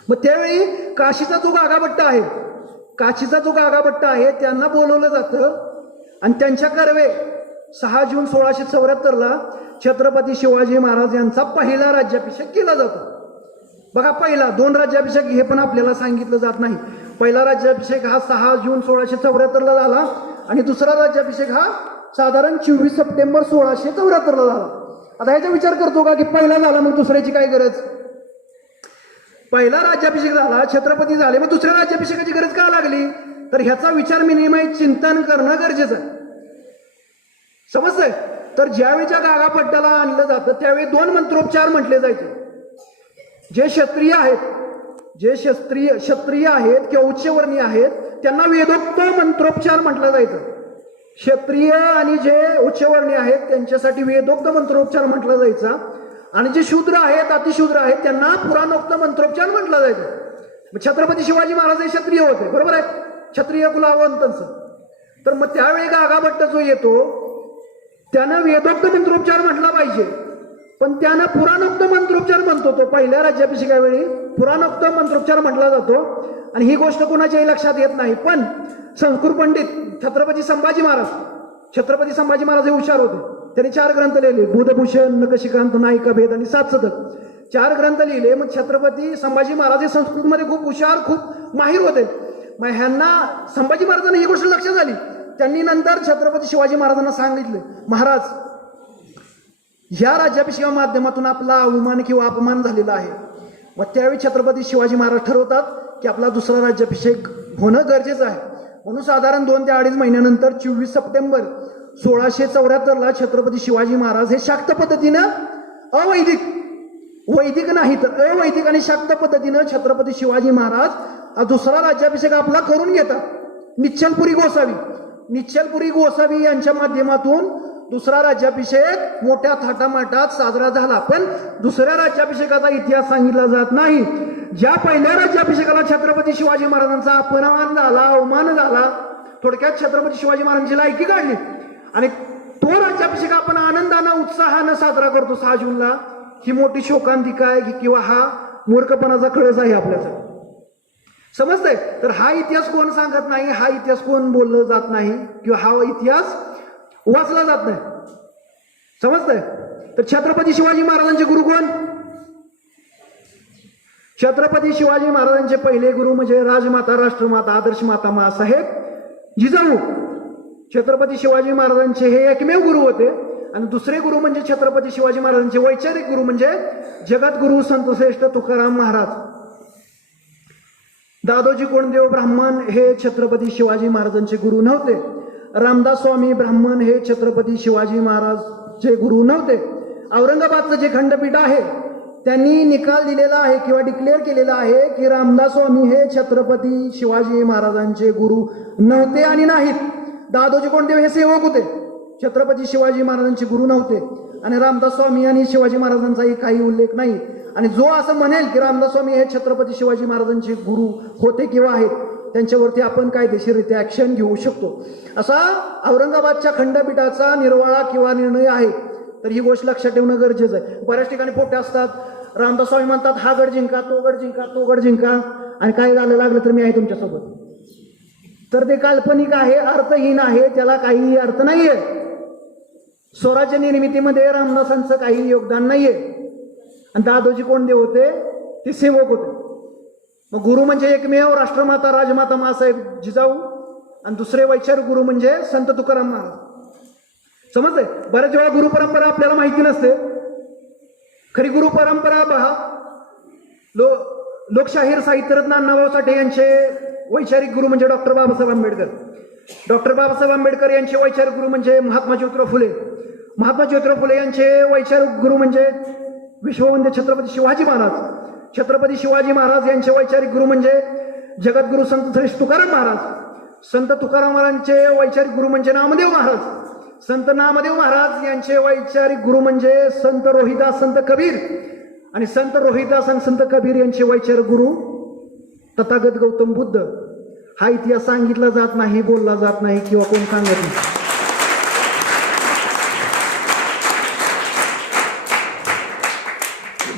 मग त्यावेळी काशीचा जो गागाभट्ट आहे त्यांना बोलवलं जातं आणि त्यांच्या कर्वे 6 जून 1674 छत्रपती शिवाजी महाराज यांचा पहिला राज्याभिषेक केला जातो. बघा, पहिला 2 राज्याभिषेक हे पण आपल्याला सांगितलं जात नाही. पहिला राज्याभिषेक हा 6 जून 1674 झाला आणि दुसरा राज्याभिषेक हा साधारण 24 सप्टेंबर 1674 झाला. आता ह्याचा विचार करतो का की पहिला झाला मग दुसऱ्याची काय गरज? पहिला राज्याभिषेक झाला, छत्रपती झाले, मग दुसऱ्या राज्याभिषेकाची गरज का लागली? तर ह्याचा विचार विनिमय चिंतन करणं गरजेचं आहे. समजतंय? तर ज्यावेळीच्या गागाभट्टाला आणलं जातं त्यावेळी 2 मंत्रोपचार म्हटले जायचे. जे क्षत्रिय आहेत किंवा उच्चवर्णीय आहेत त्यांना वेदोक्त मंत्रोपचार म्हटलं जायचं. क्षत्रिय आणि जे उच्चवर्णीय आहेत त्यांच्यासाठी वेदोक्त मंत्रोपचार म्हटला जायचा आणि जे शूद्र आहेत, अतिशूद्र आहेत, त्यांना पुराणोक्त मंत्रोपचार म्हटलं जायचं. छत्रपती शिवाजी महाराज हे क्षत्रिय होते, बरोबर आहे, क्षत्रिय कुलावंतांचं. तर मग त्यावेळी गागाभट्ट जो येतो त्यानं वेदोक्त मंत्रोपचार म्हटला पाहिजे, पण त्यानं पुराणोक्त मंत्रोपचार म्हणतो. तो पहिल्या राज्याभिषेकावेळी पुराणोक्त मंत्रोपचार म्हटला जातो आणि ही गोष्ट कोणाच्याही लक्षात येत नाही. पण संस्कृत पंडित छत्रपती संभाजी महाराज हे हुशार होते. त्यांनी 4 ग्रंथ लिहिले, बुधभूषण, नखशिकांत, नायिका भेद आणि 7 सदक, 4 ग्रंथ लिहिले. मग छत्रपती संभाजी महाराज हे संस्कृतमध्ये खूप हुशार, खूप माहीर होते. मग ह्यांना संभाजी महाराजांना ही गोष्ट लक्षात आली. त्यांनी नंतर छत्रपती शिवाजी महाराजांना सांगितले, महाराज, ह्या राज्याभिषेका माध्यमातून आपला अवमान किंवा अपमान झालेला आहे. मग त्यावेळी छत्रपती शिवाजी महाराज ठरवतात की आपला दुसरा राज्याभिषेक होणं गरजेचं आहे. म्हणून साधारण 2 ते 2.5 महिन्यानंतर 24 सप्टेंबर 1674 छत्रपती शिवाजी महाराज हे शाक्त पद्धतीनं वैदिक नाही तर अवैदिक आणि शाक्त पद्धतीनं छत्रपती शिवाजी महाराज दुसरा राज्याभिषेक आपला करून घेतात. निश्चलपुरी गोसावी यांच्या माध्यमातून दुसरा राज्याभिषेक मोठ्या थाटामाटात साजरा झाला. पण दुसऱ्या राज्याभिषेकाचा इतिहास सांगितला जात नाही. ज्या पहिल्या राज्याभिषेकाला छत्रपती शिवाजी महाराजांचा अपमान झाला, अवमान झाला, थोडक्यात छत्रपती शिवाजी महाराजांची लायकी काढली आणि तो राज्याभिषेक आपण आनंदानं उत्साहानं साजरा करतो 6 जूनला. ही मोठी शोकांतिका आहे किंवा हा मूर्खपणाचा कळस आहे आपल्यासाठी. समजतंय? तर हा इतिहास कोण सांगत नाही, हा इतिहास कोण बोललं जात नाही किंवा हा इतिहास वाचला जात नाही. समजतंय? तर छत्रपती शिवाजी महाराजांचे गुरु कोण? छत्रपती शिवाजी महाराजांचे पहिले गुरु म्हणजे राजमाता, राष्ट्रमाता, आदर्श माता मासाहेब जिजाऊ. छत्रपती शिवाजी महाराजांचे हे एकमेव गुरु होते. आणि दुसरे गुरु म्हणजे छत्रपती शिवाजी महाराजांचे वैचारिक गुरु म्हणजे जगद्गुरु संतश्रेष्ठ तुकाराम महाराज. दादोजी कोंडदेव ब्राह्मण हे छत्रपती शिवाजी महाराजांचे गुरु नव्हते. रामदास स्वामी ब्राह्मण हे छत्रपती शिवाजी महाराजचे गुरु नव्हते. औरंगाबादचं जे खंडपीठ आहे त्यांनी निकाल दिलेला आहे किंवा डिक्लेअर केलेला आहे की रामदास स्वामी हे छत्रपती शिवाजी महाराजांचे गुरु नव्हते आणि नाहीत. दादोजी कोंडदेव हे सेवक होते, छत्रपती शिवाजी महाराजांचे गुरु नव्हते. आणि रामदास स्वामी आणि शिवाजी महाराजांचाही काही उल्लेख नाही. आणि जो असं म्हणेल की रामदास स्वामी हे छत्रपती शिवाजी महाराजांचे गुरु होते किंवा आहेत त्यांच्यावरती आपण कायदेशीररित्या ऍक्शन घेऊ शकतो. असा औरंगाबादच्या खंडपीठाचा निर्वाळा किंवा निर्णय आहे. तर ही गोष्ट लक्षात ठेवणं गरजेचं आहे. बऱ्याच ठिकाणी फोटे असतात, रामदास स्वामी म्हणतात हा गड जिंका, तो गड जिंका, तो गड जिंका, आणि काय झालं लागलं तर मी आहे तुमच्यासोबत. तर ते काल्पनिक आहे, अर्थहीन आहे, त्याला काही अर्थ नाहीये. स्वराज्य निर्मितीमध्ये रामदासांचं काही योगदान नाहीये. आणि दादोजी कोंडदेव होते ते सेवक होते. मग गुरु म्हणजे एकमेव राष्ट्रमाता राजमाता मासाहेब जिजाऊ, आणि दुसरे वैचारिक गुरु म्हणजे संत तुकाराम महाराज. समजलंय? बऱ्याच वेळा गुरु परंपरा आपल्याला माहिती नसते. खरी गुरु परंपरा पहा, लोकशाहीर साहित्यरत्न अण्णाभाऊ साठे यांचे वैचारिक गुरु म्हणजे डॉक्टर बाबासाहेब आंबेडकर. डॉक्टर बाबासाहेब आंबेडकर यांचे वैचारिक गुरु म्हणजे महात्मा ज्योतिराव फुले. महात्मा ज्योतिराव फुले यांचे वैचारिक गुरु म्हणजे विश्ववंद्य छत्रपती शिवाजी महाराज. छत्रपती शिवाजी महाराज यांचे वैचारिक गुरु म्हणजे जगद्गुरु संत श्रेष्ठ तुकाराम महाराज. संत तुकाराम महाराजांचे वैचारिक गुरु म्हणजे नामदेव महाराज. संत नामदेव महाराज यांचे वैचारिक गुरु म्हणजे संत रोहिदास संत कबीर. आणि संत रोहिदास आणि संत कबीर यांचे वैचारिक गुरु तथागत गौतम बुद्ध. हा इतिहास सांगितला जात नाही, बोलला जात नाही, किंवा कोण सांगत नाही.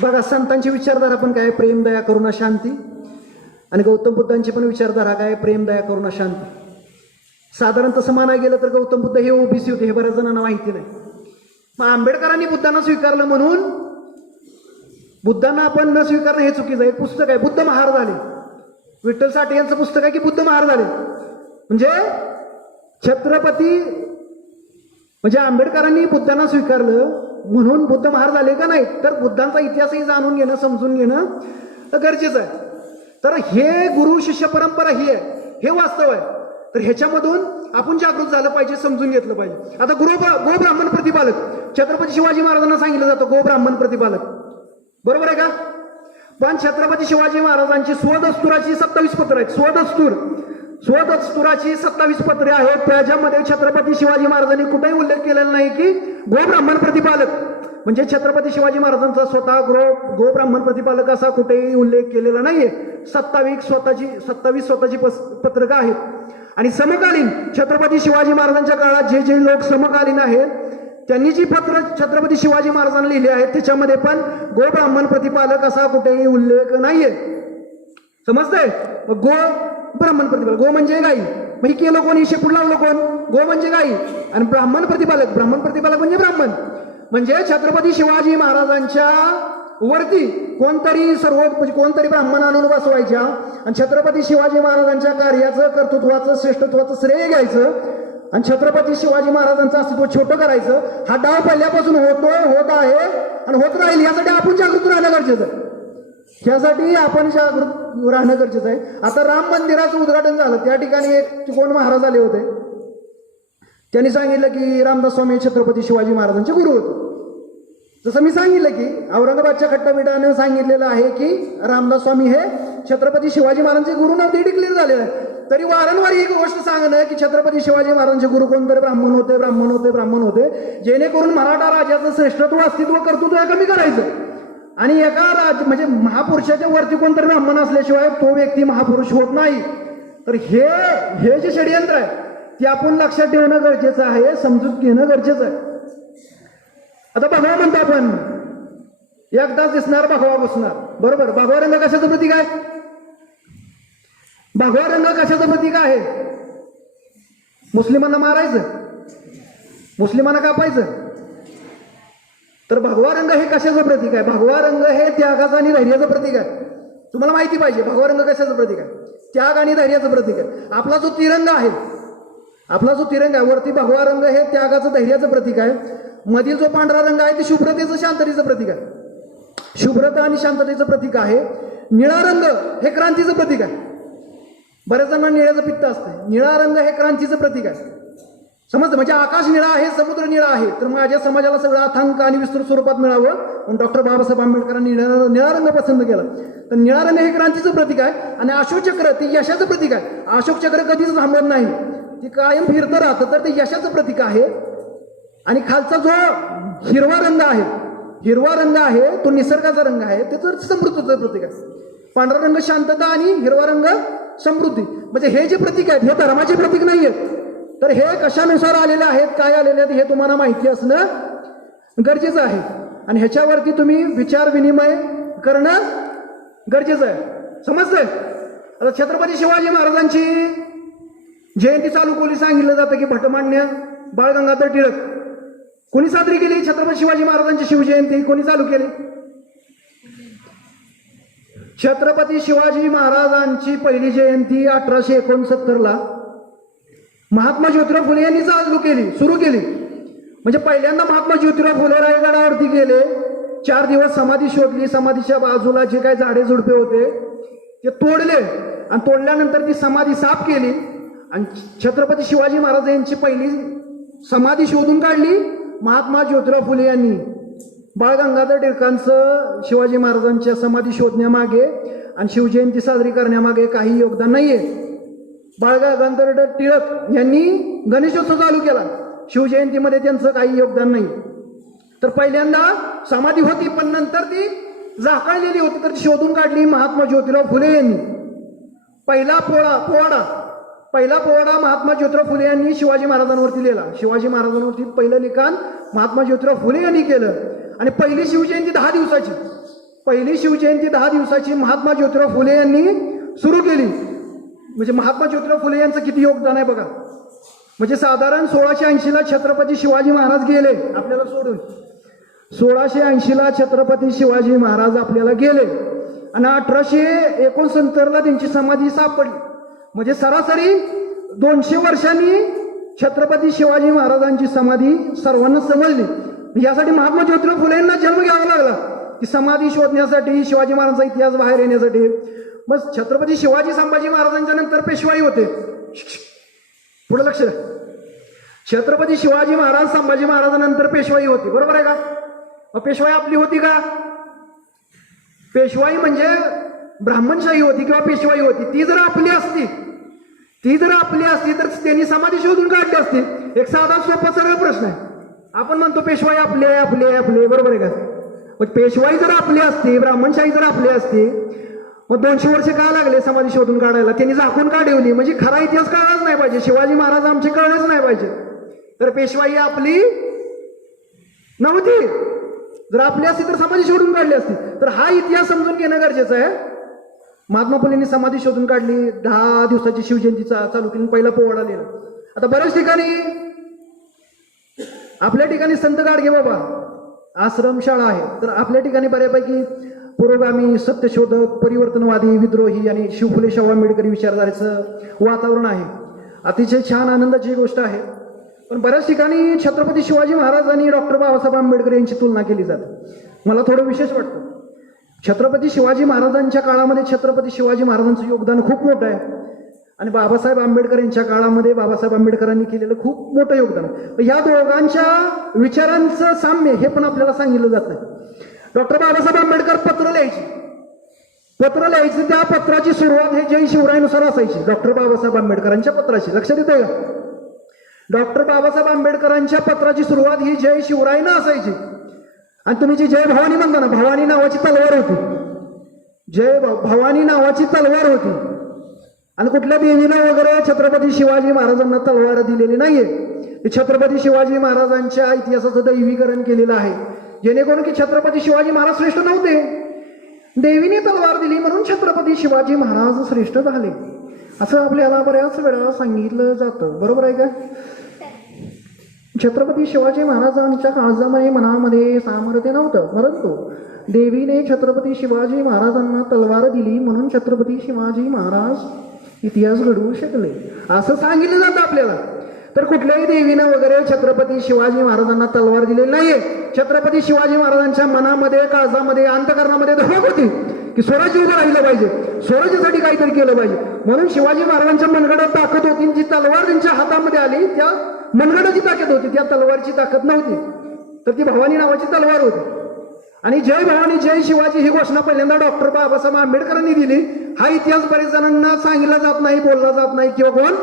बघा, संतांची विचारधारा पण काय, प्रेम दया करुणा शांती. आणि गौतम बुद्धांची पण विचारधारा काय, प्रेम दया करुणा शांती. साधारण तसं म्हणायला गेलं तर गौतम बुद्ध हे ओबीसी होते, हे बऱ्याच जणांना माहिती नाही. मग आंबेडकरांनी बुद्धांना स्वीकारलं म्हणून बुद्धांना आपण न स्वीकारणं हे चुकीचं आहे. पुस्तक आहे बुद्ध महार झाले, विठ्ठल साठे यांचं पुस्तक आहे की बुद्ध महार झाले. म्हणजे छत्रपती म्हणजे आंबेडकरांनी बुद्धांना स्वीकारलं म्हणून बुद्ध महार झाले का नाही, तर बुद्धांचा इतिहासही जाणून घेणं, समजून घेणं गरजेचं आहे. तर हे गुरु शिष्य परंपरा ही आहे, हे वास्तव आहे. तर ह्याच्यामधून आपण जागृत झालं पाहिजे, समजून घेतलं पाहिजे. आता गो ब्राह्मण प्रतिपालक छत्रपती शिवाजी महाराजांना सांगितलं जातं, गो ब्राह्मण प्रतिपालक. बरोबर आहे का? पण छत्रपती शिवाजी महाराजांची स्वदस्तुराची 27 पत्र आहेत. स्वदस्तुराची 27 पत्रे आहेत. त्याच्यामध्ये छत्रपती शिवाजी महाराजांनी कुठेही उल्लेख केलेला नाही की गो ब्राह्मण प्रतिपालक. म्हणजे छत्रपती शिवाजी महाराजांचा स्वतः गो ब्राह्मण प्रतिपालक असा कुठेही उल्लेख केलेला नाहीये. 27 स्वतःची पत्रकं आहेत. आणि समकालीन छत्रपती शिवाजी महाराजांच्या काळात जे जे लोक समकालीन आहेत त्यांनी जी पत्र छत्रपती शिवाजी महाराजांना लिहिली आहेत त्याच्यामध्ये पण गो ब्राह्मण प्रतिपालक असा कुठेही उल्लेख नाहीये. समजतंय? गो ब्राह्मण प्रतिपालक, गो म्हणजे गाई. मग केलं कोणी, शेपूट लावलं कोण? गो म्हणजे गाई. आणि ब्राह्मण प्रतिपालक म्हणजे ब्राह्मण. म्हणजे छत्रपती शिवाजी महाराजांच्या वरती कोणतरी ब्राह्मण आणून बसवायच्या आणि छत्रपती शिवाजी महाराजांच्या कार्याचं, कर्तृत्वाचं, श्रेष्ठत्वाचं श्रेय घ्यायचं आणि छत्रपती शिवाजी महाराजांचं अस्तित्व छोटं करायचं. हा डाव पहिल्यापासून होत आहे आणि होत राहील. यासाठी आपण जागृत राहणं गरजेचं आहे. त्यासाठी आपण जागृत राहणं गरजेचं आहे. आता राम मंदिराचं उद्घाटन झालं, त्या ठिकाणी एक कोण महाराज आले होते. त्यांनी सांगितलं की रामदास स्वामी छत्रपती शिवाजी महाराजांचे गुरु होते. जसं मी सांगितलं की औरंगाबादच्या खट्टपीठानं सांगितलेलं आहे की रामदास स्वामी हे छत्रपती शिवाजी महाराजांचे गुरु नव्हते, डिक्लेअर झालेलं आहे. तरी वारंवार ही गोष्ट सांगणं की छत्रपती शिवाजी महाराजांचे गुरु कोणतरी ब्राह्मण होते, जेणेकरून मराठा राजाचं श्रेष्ठत्व, अस्तित्व, कर्तृत्व कमी करायचं. आणि एका म्हणजे महापुरुषाच्या वरती कोणतरी ब्राह्मण असल्याशिवाय तो व्यक्ती महापुरुष होत नाही. तर हे जे षडयंत्र आहे ते आपण लक्षात ठेवणं गरजेचं आहे, समजून घेणं गरजेचं आहे. आता भगवा म्हणतो आपण, एकदाच दिसणार भगवा बसणार. बरोबर? भगवा रंग कशाचं प्रतीक आहे? भगवा रंग कशाचं प्रतीक आहे? मुस्लिमांना मारायचं, मुस्लिमांना कापायचं. तर भगवा रंग हे कशाचं प्रतीक आहे? भगवा रंग हे त्यागाचं आणि धैर्याचं प्रतीक आहे. तुम्हाला माहिती पाहिजे भगवा रंग कशाचं प्रतीक आहे? त्याग आणि धैर्याचं प्रतीक आहे. आपला जो तिरंगा आहे, वरती भगवा रंग हे त्यागाचं, धैर्याचं प्रतीक आहे. मधील जो पांढरा रंग आहे ते शुभ्रतेचं, शांततेचं प्रतीक आहे. शुभ्रता आणि शांततेचं प्रतीक आहे. निळा रंग हे क्रांतीचं प्रतीक आहे. बऱ्याच जणांना निळ्याचं पित्त असतं. निळा रंग हे क्रांतीचं प्रतीक आहे. समजतं? म्हणजे आकाश निळा आहे, समुद्र निळा आहे. तर माझ्या समाजाला सगळं अथांग आणि विस्तृत स्वरूपात मिळावं म्हणून डॉक्टर बाबासाहेब आंबेडकरांनी निळा रंग पसंत केला. तर निळा रंग हे क्रांतीचं प्रतीक आहे. आणि अशोक चक्र ते यशाचं प्रतीक आहे. अशोक चक्र कधीच थांबत नाही, ती कायम फिरतं राहतं. तर ते यशाचं प्रतीक आहे. आणि खालचा जो हिरवा रंग आहे तो निसर्गाचा रंग आहे, त्याचं समृद्धीचं प्रतीक आहे. पांढरा रंग शांतता आणि हिरवा रंग समृद्धी. म्हणजे हे जे प्रतीक आहेत हे धर्माचे प्रतीक नाही आहेत. तर हे कशानुसार आलेले आहेत, काय आलेले आहेत हे तुम्हाला माहिती असणं गरजेचं आहे आणि ह्याच्यावरती तुम्ही विचार विनिमय करणं गरजेचं आहे. समजतंय? आता छत्रपती शिवाजी महाराजांची जयंती चालू कोणी सांगितलं जातं की भटमान्य बाळ गंगाधर टिळक. कोणी साजरी केली छत्रपती शिवाजी महाराजांची शिवजयंती? कोणी चालू केली? छत्रपती शिवाजी महाराजांची पहिली जयंती 1869 महात्मा ज्योतिराव फुले यांनी सुरू केली. म्हणजे पहिल्यांदा महात्मा ज्योतिराव फुले रायगडावरती गेले, 4 दिवस समाधी शोधली, समाधीच्या बाजूला जे काही झाडे झुडपे होते ते तोडले आणि तोडल्यानंतर ती समाधी साफ केली आणि छत्रपती शिवाजी महाराज यांची पहिली समाधी शोधून काढली महात्मा ज्योतिराव फुले यांनी. बाळ गंगाधर टिळकांचं शिवाजी महाराजांच्या समाधी शोधण्यामागे आणि शिवजयंती साजरी करण्यामागे काही योगदान नाहीये. बाळ गंगाधर टिळक यांनी गणेशोत्सव चालू केला, शिवजयंतीमध्ये त्यांचं काही योगदान नाही. तर पहिल्यांदा समाधी होती पण नंतर ती झाकळलेली होती, तर ती शोधून काढली महात्मा ज्योतिराव फुले यांनी. पहिला पोवाडा महात्मा ज्योतिराव फुले यांनी शिवाजी महाराजांवरती लिहिला. शिवाजी महाराजांवरती पहिलं लिखाण महात्मा ज्योतिराव फुले यांनी केलं. आणि पहिली शिवजयंती 10 दिवसाची महात्मा ज्योतिराव फुले यांनी सुरू केली. म्हणजे महात्मा ज्योतिराव फुले यांचं किती योगदान आहे बघा. म्हणजे साधारण 1680 छत्रपती शिवाजी महाराज गेले आपल्याला सोडून. 1680 छत्रपती शिवाजी महाराज आपल्याला गेले आणि 1869 त्यांची समाधी सापडली. म्हणजे सरासरी 200 वर्षांनी छत्रपती शिवाजी महाराजांची समाधी सर्वांना समजली. यासाठी महात्मा ज्योतिराव फुले यांना जन्म घ्यावा लागला की समाधी शोधण्यासाठी, शिवाजी महाराजांचा इतिहास बाहेर येण्यासाठी. मग छत्रपती शिवाजी संभाजी महाराजांच्या नंतर पेशवाई होते. पुढे लक्ष द्या. छत्रपती शिवाजी महाराज संभाजी महाराजांनंतर पेशवाई होती, बरोबर आहे का? मग पेशवाई आपली होती का? पेशवाई म्हणजे ब्राह्मणशाही होती किंवा पेशवाई होती. ती जर आपली असती तर त्यांनी समाधी शोधून काढली असती. एक साधा सोपा सरळ प्रश्न आहे. आपण म्हणतो पेशवाई आपली आहे, बरोबर आहे का? मग पेशवाई जर आपली असती, ब्राह्मणशाही जर आपली असती, मग 200 वर्ष का लागले समाधी शोधून काढायला? त्यांनी झाकून का ठेवली? म्हणजे खरा इतिहास कळलाच नाही पाहिजे, शिवाजी महाराज आमचे कळलेच नाही पाहिजे. तर पेशवाई आपली नव्हती. जर आपली असती तर समाधी शोधून काढली असती. तर हा इतिहास समजून घेणं गरजेचं आहे. महात्मा फुलेंनी समाधी शोधून काढली, 10 दिवसाची शिवजयंती चालू केली, पहिला पोवाडा लिहिला. आता बऱ्याच ठिकाणी, आपल्या ठिकाणी संत गाडगे बाबा आश्रम शाळा आहे, तर आपल्या ठिकाणी बऱ्यापैकी पुरोगामी, सत्यशोधक, परिवर्तनवादी, विद्रोही आणि शिवफुले शाहू आंबेडकरी विचारधारेचं वातावरण आहे. अतिशय छान आनंदाची गोष्ट आहे. पण बऱ्याच ठिकाणी छत्रपती शिवाजी महाराज आणि डॉक्टर बाबासाहेब आंबेडकर यांची तुलना केली जाते. मला थोडं विशेष वाटतं. छत्रपती शिवाजी महाराजांच्या काळामध्ये छत्रपती शिवाजी महाराजांचं योगदान खूप मोठं आहे आणि बाबासाहेब आंबेडकर यांच्या काळामध्ये बाबासाहेब आंबेडकरांनी केलेलं खूप मोठं योगदान. या दोघांच्या विचारांचं साम्य हे पण आपल्याला सांगितलं जात नाही. डॉक्टर बाबासाहेब आंबेडकर पत्र लिहायचे, त्या पत्राची सुरुवात हे जय शिवरायनुसार असायची. डॉक्टर बाबासाहेब आंबेडकरांच्या पत्राची, लक्षात येतंय का? डॉक्टर बाबासाहेब आंबेडकरांच्या पत्राची सुरुवात ही जय शिवरायनं असायची. आणि तुम्ही जी जय भवानी म्हणता ना, भवानी नावाची तलवार होती, जय भवानी नावाची तलवार होती. आणि कुठल्या देवीनं वगैरे छत्रपती शिवाजी महाराजांना तलवार दिलेली नाहीये. छत्रपती शिवाजी महाराजांच्या इतिहासाचं दैवीकरण केलेलं आहे, जेणेकरून की छत्रपती शिवाजी महाराज श्रेष्ठ नव्हते, देवीने तलवार दिली म्हणून छत्रपती शिवाजी महाराज श्रेष्ठ झाले, असं आपल्याला बऱ्याच वेळा सांगितलं जातं. बरोबर आहे का? छत्रपती शिवाजी महाराजांच्या काळजामध्ये, मनामध्ये सामर्थ्य नव्हतं, परंतु देवीने छत्रपती शिवाजी महाराजांना तलवार दिली म्हणून छत्रपती शिवाजी महाराज इतिहास घडवू शकले, असं सांगितलं जातं आपल्याला. तर कुठल्याही देवीनं वगैरे छत्रपती शिवाजी महाराजांना तलवार दिलेली नाहीये. छत्रपती शिवाजी महाराजांच्या मनामध्ये, काळजामध्ये, अंतकरणामध्ये धडक होती की स्वराज्य उभं राहिलं पाहिजे, स्वराज्यासाठी काहीतरी केलं पाहिजे. म्हणून शिवाजी महाराजांच्या मनगडात ताकद होती. जी तलवार त्यांच्या हातामध्ये आली त्या मनगडाची ताकद होती, त्या तलवारची ताकद नव्हती. तर ती भवानी नावाची तलवार होती. आणि जय भवानी जय शिवाजी ही घोषणा पहिल्यांदा डॉक्टर बाबासाहेब आंबेडकरांनी दिली. हा इतिहास बरेच जणांना सांगितला जात नाही, बोलला जात नाही, किंवा कोण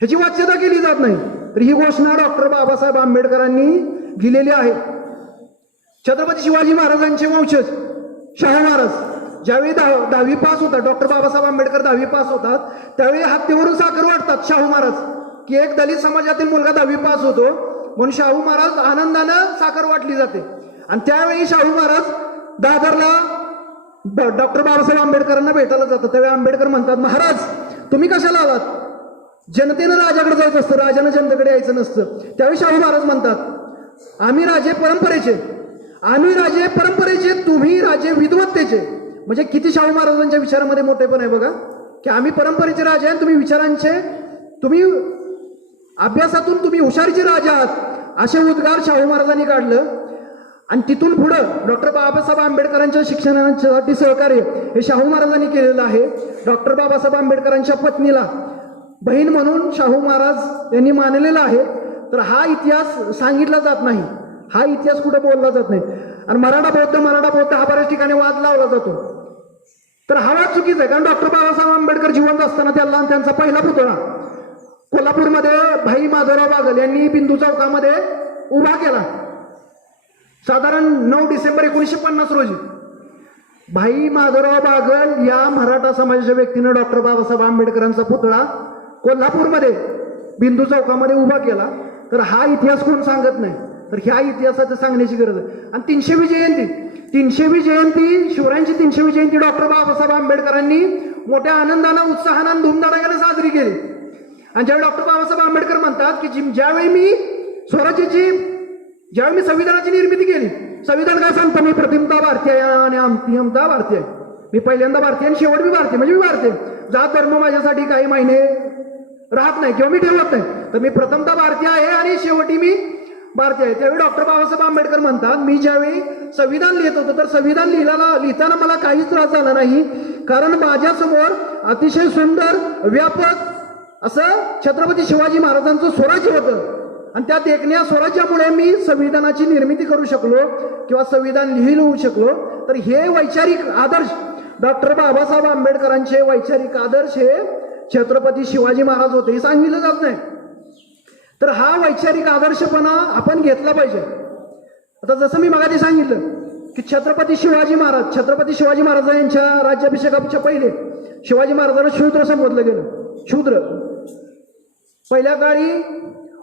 ह्याची वाच्यता केली जात नाही. तर ही घोषणा डॉक्टर बाबासाहेब आंबेडकरांनी दिलेली आहे. छत्रपती शिवाजी महाराजांचे वंशज शाहू महाराज ज्यावेळी 10वी पास होतात, डॉक्टर बाबासाहेब आंबेडकर 10वी पास होतात, त्यावेळी हत्तीवरून साखर वाटतात शाहू महाराज, की एक दलित समाजातील मुलगा 10वी पास होतो, म्हणून शाहू महाराज आनंदानं साखर वाटली जाते. आणि त्यावेळी शाहू महाराज दादरला डॉक्टर बाबासाहेब आंबेडकरांना भेटायला जातात. त्यावेळी आंबेडकर म्हणतात, महाराज तुम्ही कशाला आलात? जनतेनं राजाकडे जायचं असतं, राजानं जनतेकडे यायचं नसतं. त्यावेळी शाहू महाराज म्हणतात, आम्ही राजे परंपरेचे, तुम्ही राजे विद्वत्तेचे. म्हणजे किती शाहू महाराजांच्या विचारामध्ये मोठेपण आहे बघा, की आम्ही परंपरेचे राजे आहे, तुम्ही विचारांचे, तुम्ही अभ्यासातून तुम्ही हुशारीचे राजा आहात, असे उद्गार शाहू महाराजांनी काढलं. आणि तिथून पुढं डॉक्टर बाबासाहेब आंबेडकरांच्या शिक्षणासाठी सहकार्य हे शाहू महाराजांनी केलेलं आहे. डॉक्टर बाबासाहेब आंबेडकरांच्या पत्नीला बहीण म्हणून शाहू महाराज यांनी मानलेला आहे. तर हा इतिहास सांगितला जात नाही, हा इतिहास कुठे बोलला जात नाही. आणि मराठा बौद्ध हा बऱ्याच ठिकाणी वाद लावला जातो. तर हा वाद चुकीचा आहे, कारण डॉक्टर बाबासाहेब आंबेडकर जिवंत असताना त्यांचा पहिला पुतळा कोल्हापूरमध्ये भाई माधवराव बागल यांनी बिंदू चौकामध्ये उभा केला. साधारण 9 डिसेंबर 1950 रोजी भाई माधवराव बागल या मराठा समाजाच्या व्यक्तीनं डॉक्टर बाबासाहेब आंबेडकरांचा पुतळा कोल्हापूरमध्ये बिंदू चौकामध्ये उभा केला. तर हा इतिहास कोण सांगत नाही, तर ह्या इतिहासाचं सांगण्याची गरज आहे. आणि 300वी जयंती शिवरायांची 300वी जयंती डॉक्टर बाबासाहेब आंबेडकरांनी मोठ्या आनंदानं, उत्साहानं, धुमधडाक्यानं साजरी केली. आणि ज्यावेळी डॉक्टर बाबासाहेब आंबेडकर म्हणतात की ज्यावेळी मी संविधानाची निर्मिती केली, संविधान काय सांगतो, मी प्रथमता भारतीय आणि अंतिमता भारतीय, मी पहिल्यांदा भारतीय आणि शेवट मी भारतीय, म्हणजे मी भारतीय, जात धर्म माझ्यासाठी काही महिने राहत नाही किंवा मी ठेवत नाही, तर मी प्रथमता भारतीय आहे आणि शेवटी मी भारतीय आहे. त्यावेळी डॉक्टर बाबासाहेब आंबेडकर म्हणतात, मी ज्यावेळी संविधान लिहित होतो तर संविधान लिहिताना मला काहीच त्रास झाला नाही, कारण माझ्यासमोर अतिशय सुंदर व्यापक असं छत्रपती शिवाजी महाराजांचं स्वराज्य होतं. आणि त्या देखण्या स्वराज्यामुळे मी संविधानाची निर्मिती करू शकलो किंवा संविधान लिहू शकलो. तर हे वैचारिक आदर्श डॉक्टर बाबासाहेब आंबेडकरांचे वैचारिक आदर्श हे छत्रपती शिवाजी महाराज होते, हे सांगितलं जात नाही. तर हा वैचारिक आदर्शपणा आपण घेतला पाहिजे. आता जसं मी मगाशी सांगितलं की छत्रपती शिवाजी महाराज यांच्या राज्याभिषेकाच्या पहिले शिवाजी महाराजांना शूद्र संबोधलं गेलं. शूद्र पहिल्या काळी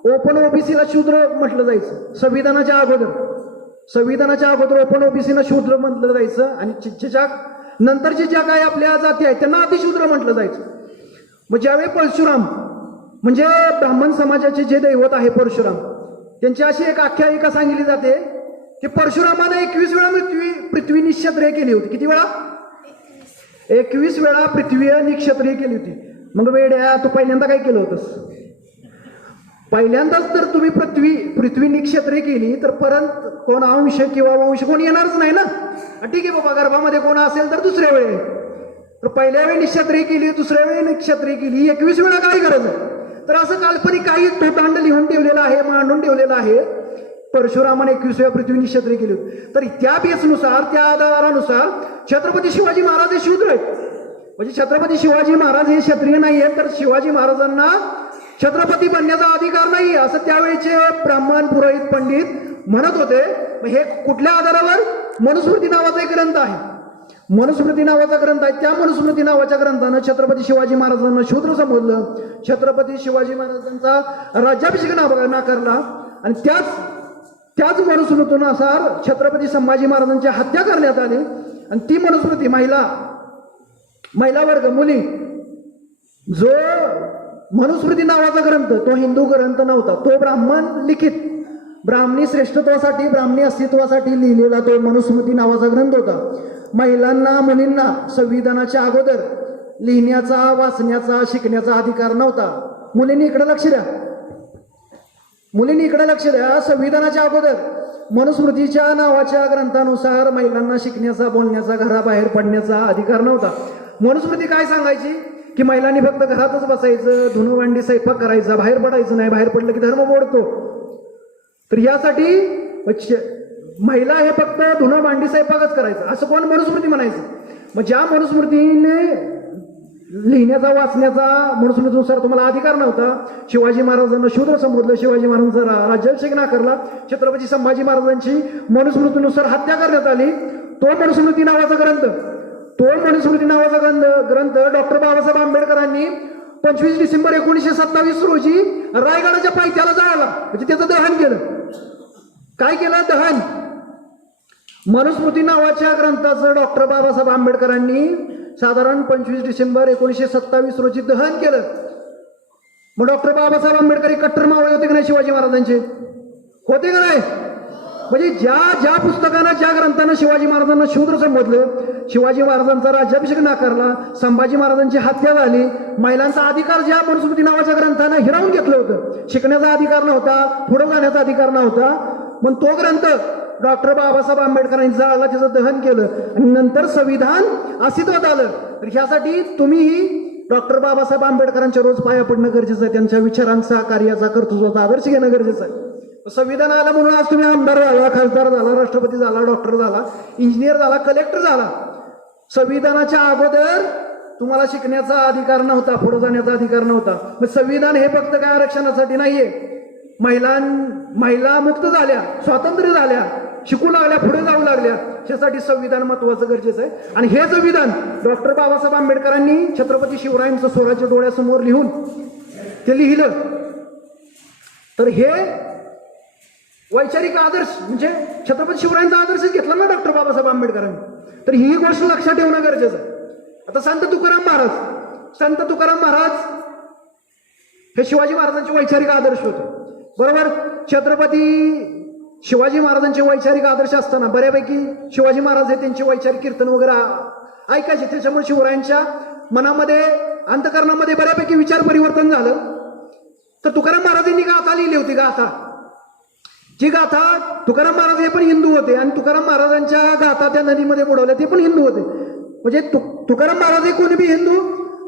ओपन ओबीसीला शूद्र म्हटलं जायचं. संविधानाच्या अगोदर ओपन ओबीसीला शूद्र म्हटलं जायचं. आणि नंतरच्या ज्या काही आपल्या जाती आहेत त्यांना अतिशूद्र म्हटलं जायचं. मग ज्यावेळी परशुराम म्हणजे ब्राह्मण समाजाचे जे दैवत आहे परशुराम, त्यांची अशी एक आख्यायिका सांगितली जाते की परशुरामाने 21 वेळा पृथ्वी निक्षत्रिय केली होती. किती वेळा? 21 वेळा पृथ्वी निक्षत्रिय केली होती. मग वेड्या, तू पहिल्यांदा काय केलं होतंस? पहिल्यांदाच तर तुम्ही पृथ्वी निक्षत्रिय केली तर परत कोण अंश किंवा वंश कोण येणारच नाही ना. ठीक आहे बाबा, गर्भामध्ये कोण असेल तर दुसऱ्या वेळी, तर पहिल्या वेळी निक्षत्रिय केली, दुसऱ्या वेळी निक्षत्रिय केली, 21 वेळा काय गरज आहे? तर असं काल्पनिक काही तोटांड लिहून ठेवलेलं आहे, मांडून ठेवलेलं आहे. परशुरामाने 21 वेळा पृथ्वी निक्षत्रिय केली होती. तर त्या बेसनुसार, त्या आधारानुसार छत्रपती शिवाजी महाराज हे शूद्र आहेत. म्हणजे छत्रपती शिवाजी महाराज हे क्षत्रिय नाही आहेत, तर शिवाजी महाराजांना छत्रपती बनण्याचा अधिकार नाही असं त्यावेळेचे ब्राह्मण, पुरोहित, पंडित म्हणत होते. हे कुठल्या आधारावर? मनुस्मृती नावाचा एक ग्रंथ आहे. मनुस्मृती नावाचा ग्रंथ आहे. त्या मनुस्मृती नावाच्या ग्रंथानं छत्रपती शिवाजी महाराजांना शूद्र संबोधलं. छत्रपती शिवाजी महाराजांचा राज्याभिषेक नाकारला. आणि त्याच मनुस्मृतीनुसार छत्रपती संभाजी महाराजांची हत्या करण्यात आली. आणि ती मनुस्मृती महिला वर्ग, मुली, जो मनुस्मृती नावाचा ग्रंथ तो हिंदू ग्रंथ नव्हता, तो ब्राह्मण लिखित, ब्राह्मणी श्रेष्ठत्वासाठी, ब्राह्मणी अस्तित्वासाठी लिहिलेला तो मनुस्मृती नावाचा ग्रंथ होता. महिलांना, मुलींना संविधानाच्या अगोदर लिहिण्याचा, वाचण्याचा, शिकण्याचा अधिकार नव्हता. मुलींनी इकडे लक्ष द्या. संविधानाच्या अगोदर मनुस्मृतीच्या नावाच्या ग्रंथानुसार महिलांना शिकण्याचा, बोलण्याचा, घराबाहेर पडण्याचा अधिकार नव्हता. मनुस्मृती काय सांगायची की महिलांनी फक्त घरातच बसायचं, धुणं भांडी स्वयंपाक करायचा, बाहेर पडायचं नाही, बाहेर पडलं की धर्म मोडतो. तर यासाठी महिला हे फक्त धुणं भांडी स्वयंपाकच करायचं असं कोण मनुस्मृती म्हणायचं. मग ज्या मनुस्मृतीने लिहिण्याचा, वाचण्याचा मनुस्मृतीनुसार तुम्हाला अधिकार नव्हता, शिवाजी महाराजांना शूद्र संबोधलं, शिवाजी महाराजांचा राज्याभिषेक नाकारला, छत्रपती संभाजी महाराजांची मनुस्मृतीनुसार हत्या करण्यात आली. तो मनुस्मृती नावाचा ग्रंथ डॉक्टर बाबासाहेब आंबेडकरांनी 25 डिसेंबर 1927 रोजी रायगडाच्या पायथ्याला जाळला, म्हणजे त्याचं दहन केलं. काय केलं? दहन. मनुस्मृती नावाच्या ग्रंथाचं डॉक्टर बाबासाहेब आंबेडकरांनी साधारण 25 डिसेंबर 1927 रोजी दहन केलं. मग डॉक्टर बाबासाहेब आंबेडकर हे कट्टर मावळे होते की नाही शिवाजी महाराजांचे? होते का नाही? म्हणजे ज्या पुस्तकानं, ज्या ग्रंथानं शिवाजी महाराजांना शूद्र संबोधलं, शिवाजी महाराजांचा राज्याभिषेक नाकारला, संभाजी महाराजांची हत्या झाली, महिलांचा अधिकार ज्या मनुस्मृती नावाच्या ग्रंथानं हिरावून घेतलं होतं, शिकण्याचा अधिकार नव्हता, पुढे जाण्याचा अधिकार नव्हता, मग तो ग्रंथ डॉक्टर बाबासाहेब आंबेडकरांनी जाळला, त्याचं दहन केलं आणि नंतर संविधान अस्तित्वात आलं. तर ह्यासाठी तुम्हीही डॉक्टर बाबासाहेब आंबेडकरांच्या रोज पाया पडणं गरजेचं आहे. त्यांच्या विचारांचा, कार्याचा, कर्तृत्वाचा आदर्श घेणं गरजेचं आहे. संविधान आलं म्हणून आज तुम्ही आमदार झाला, खासदार झाला, राष्ट्रपती झाला, डॉक्टर झाला, इंजिनियर झाला, कलेक्टर झाला. संविधानाच्या अगोदर तुम्हाला शिकण्याचा अधिकार नव्हता, पुढे जाण्याचा अधिकार नव्हता. मग संविधान हे फक्त काय आरक्षणासाठी नाहीये. महिला मुक्त झाल्या, स्वातंत्र्य झाल्या, शिकू लागल्या, पुढे जाऊ लागल्या, त्यासाठी संविधान महत्वाचं गरजेचं आहे. आणि हे संविधान डॉक्टर बाबासाहेब आंबेडकरांनी छत्रपती शिवरायांचं स्वराज्य डोळ्यासमोर लिहून ते लिहिलं. तर हे वैचारिक आदर्श म्हणजे छत्रपती शिवरायांचा आदर्शच घेतला ना डॉक्टर बाबासाहेब आंबेडकरांनी. तर ही गोष्ट लक्षात ठेवणं गरजेचं आहे. आता संत तुकाराम महाराज हे शिवाजी महाराजांचे वैचारिक आदर्श होते, बरोबर. छत्रपती शिवाजी महाराजांचे वैचारिक आदर्श असताना बऱ्यापैकी शिवाजी महाराज हे त्यांचे वैचारिक कीर्तन वगैरे ऐकायचे. त्याच्यामुळे शिवरायांच्या मनामध्ये, अंतकरणामध्ये बऱ्यापैकी विचार परिवर्तन झालं. तर तुकाराम महाराजांनी गाथा लिहिली होती. जी गाथा, तुकाराम महाराज हे पण हिंदू होते आणि तुकाराम महाराजांच्या गाथा त्या नदीमध्ये बुडवल्या, ते पण हिंदू होते. म्हणजे तुकाराम महाराज हे कोणी बी हिंदू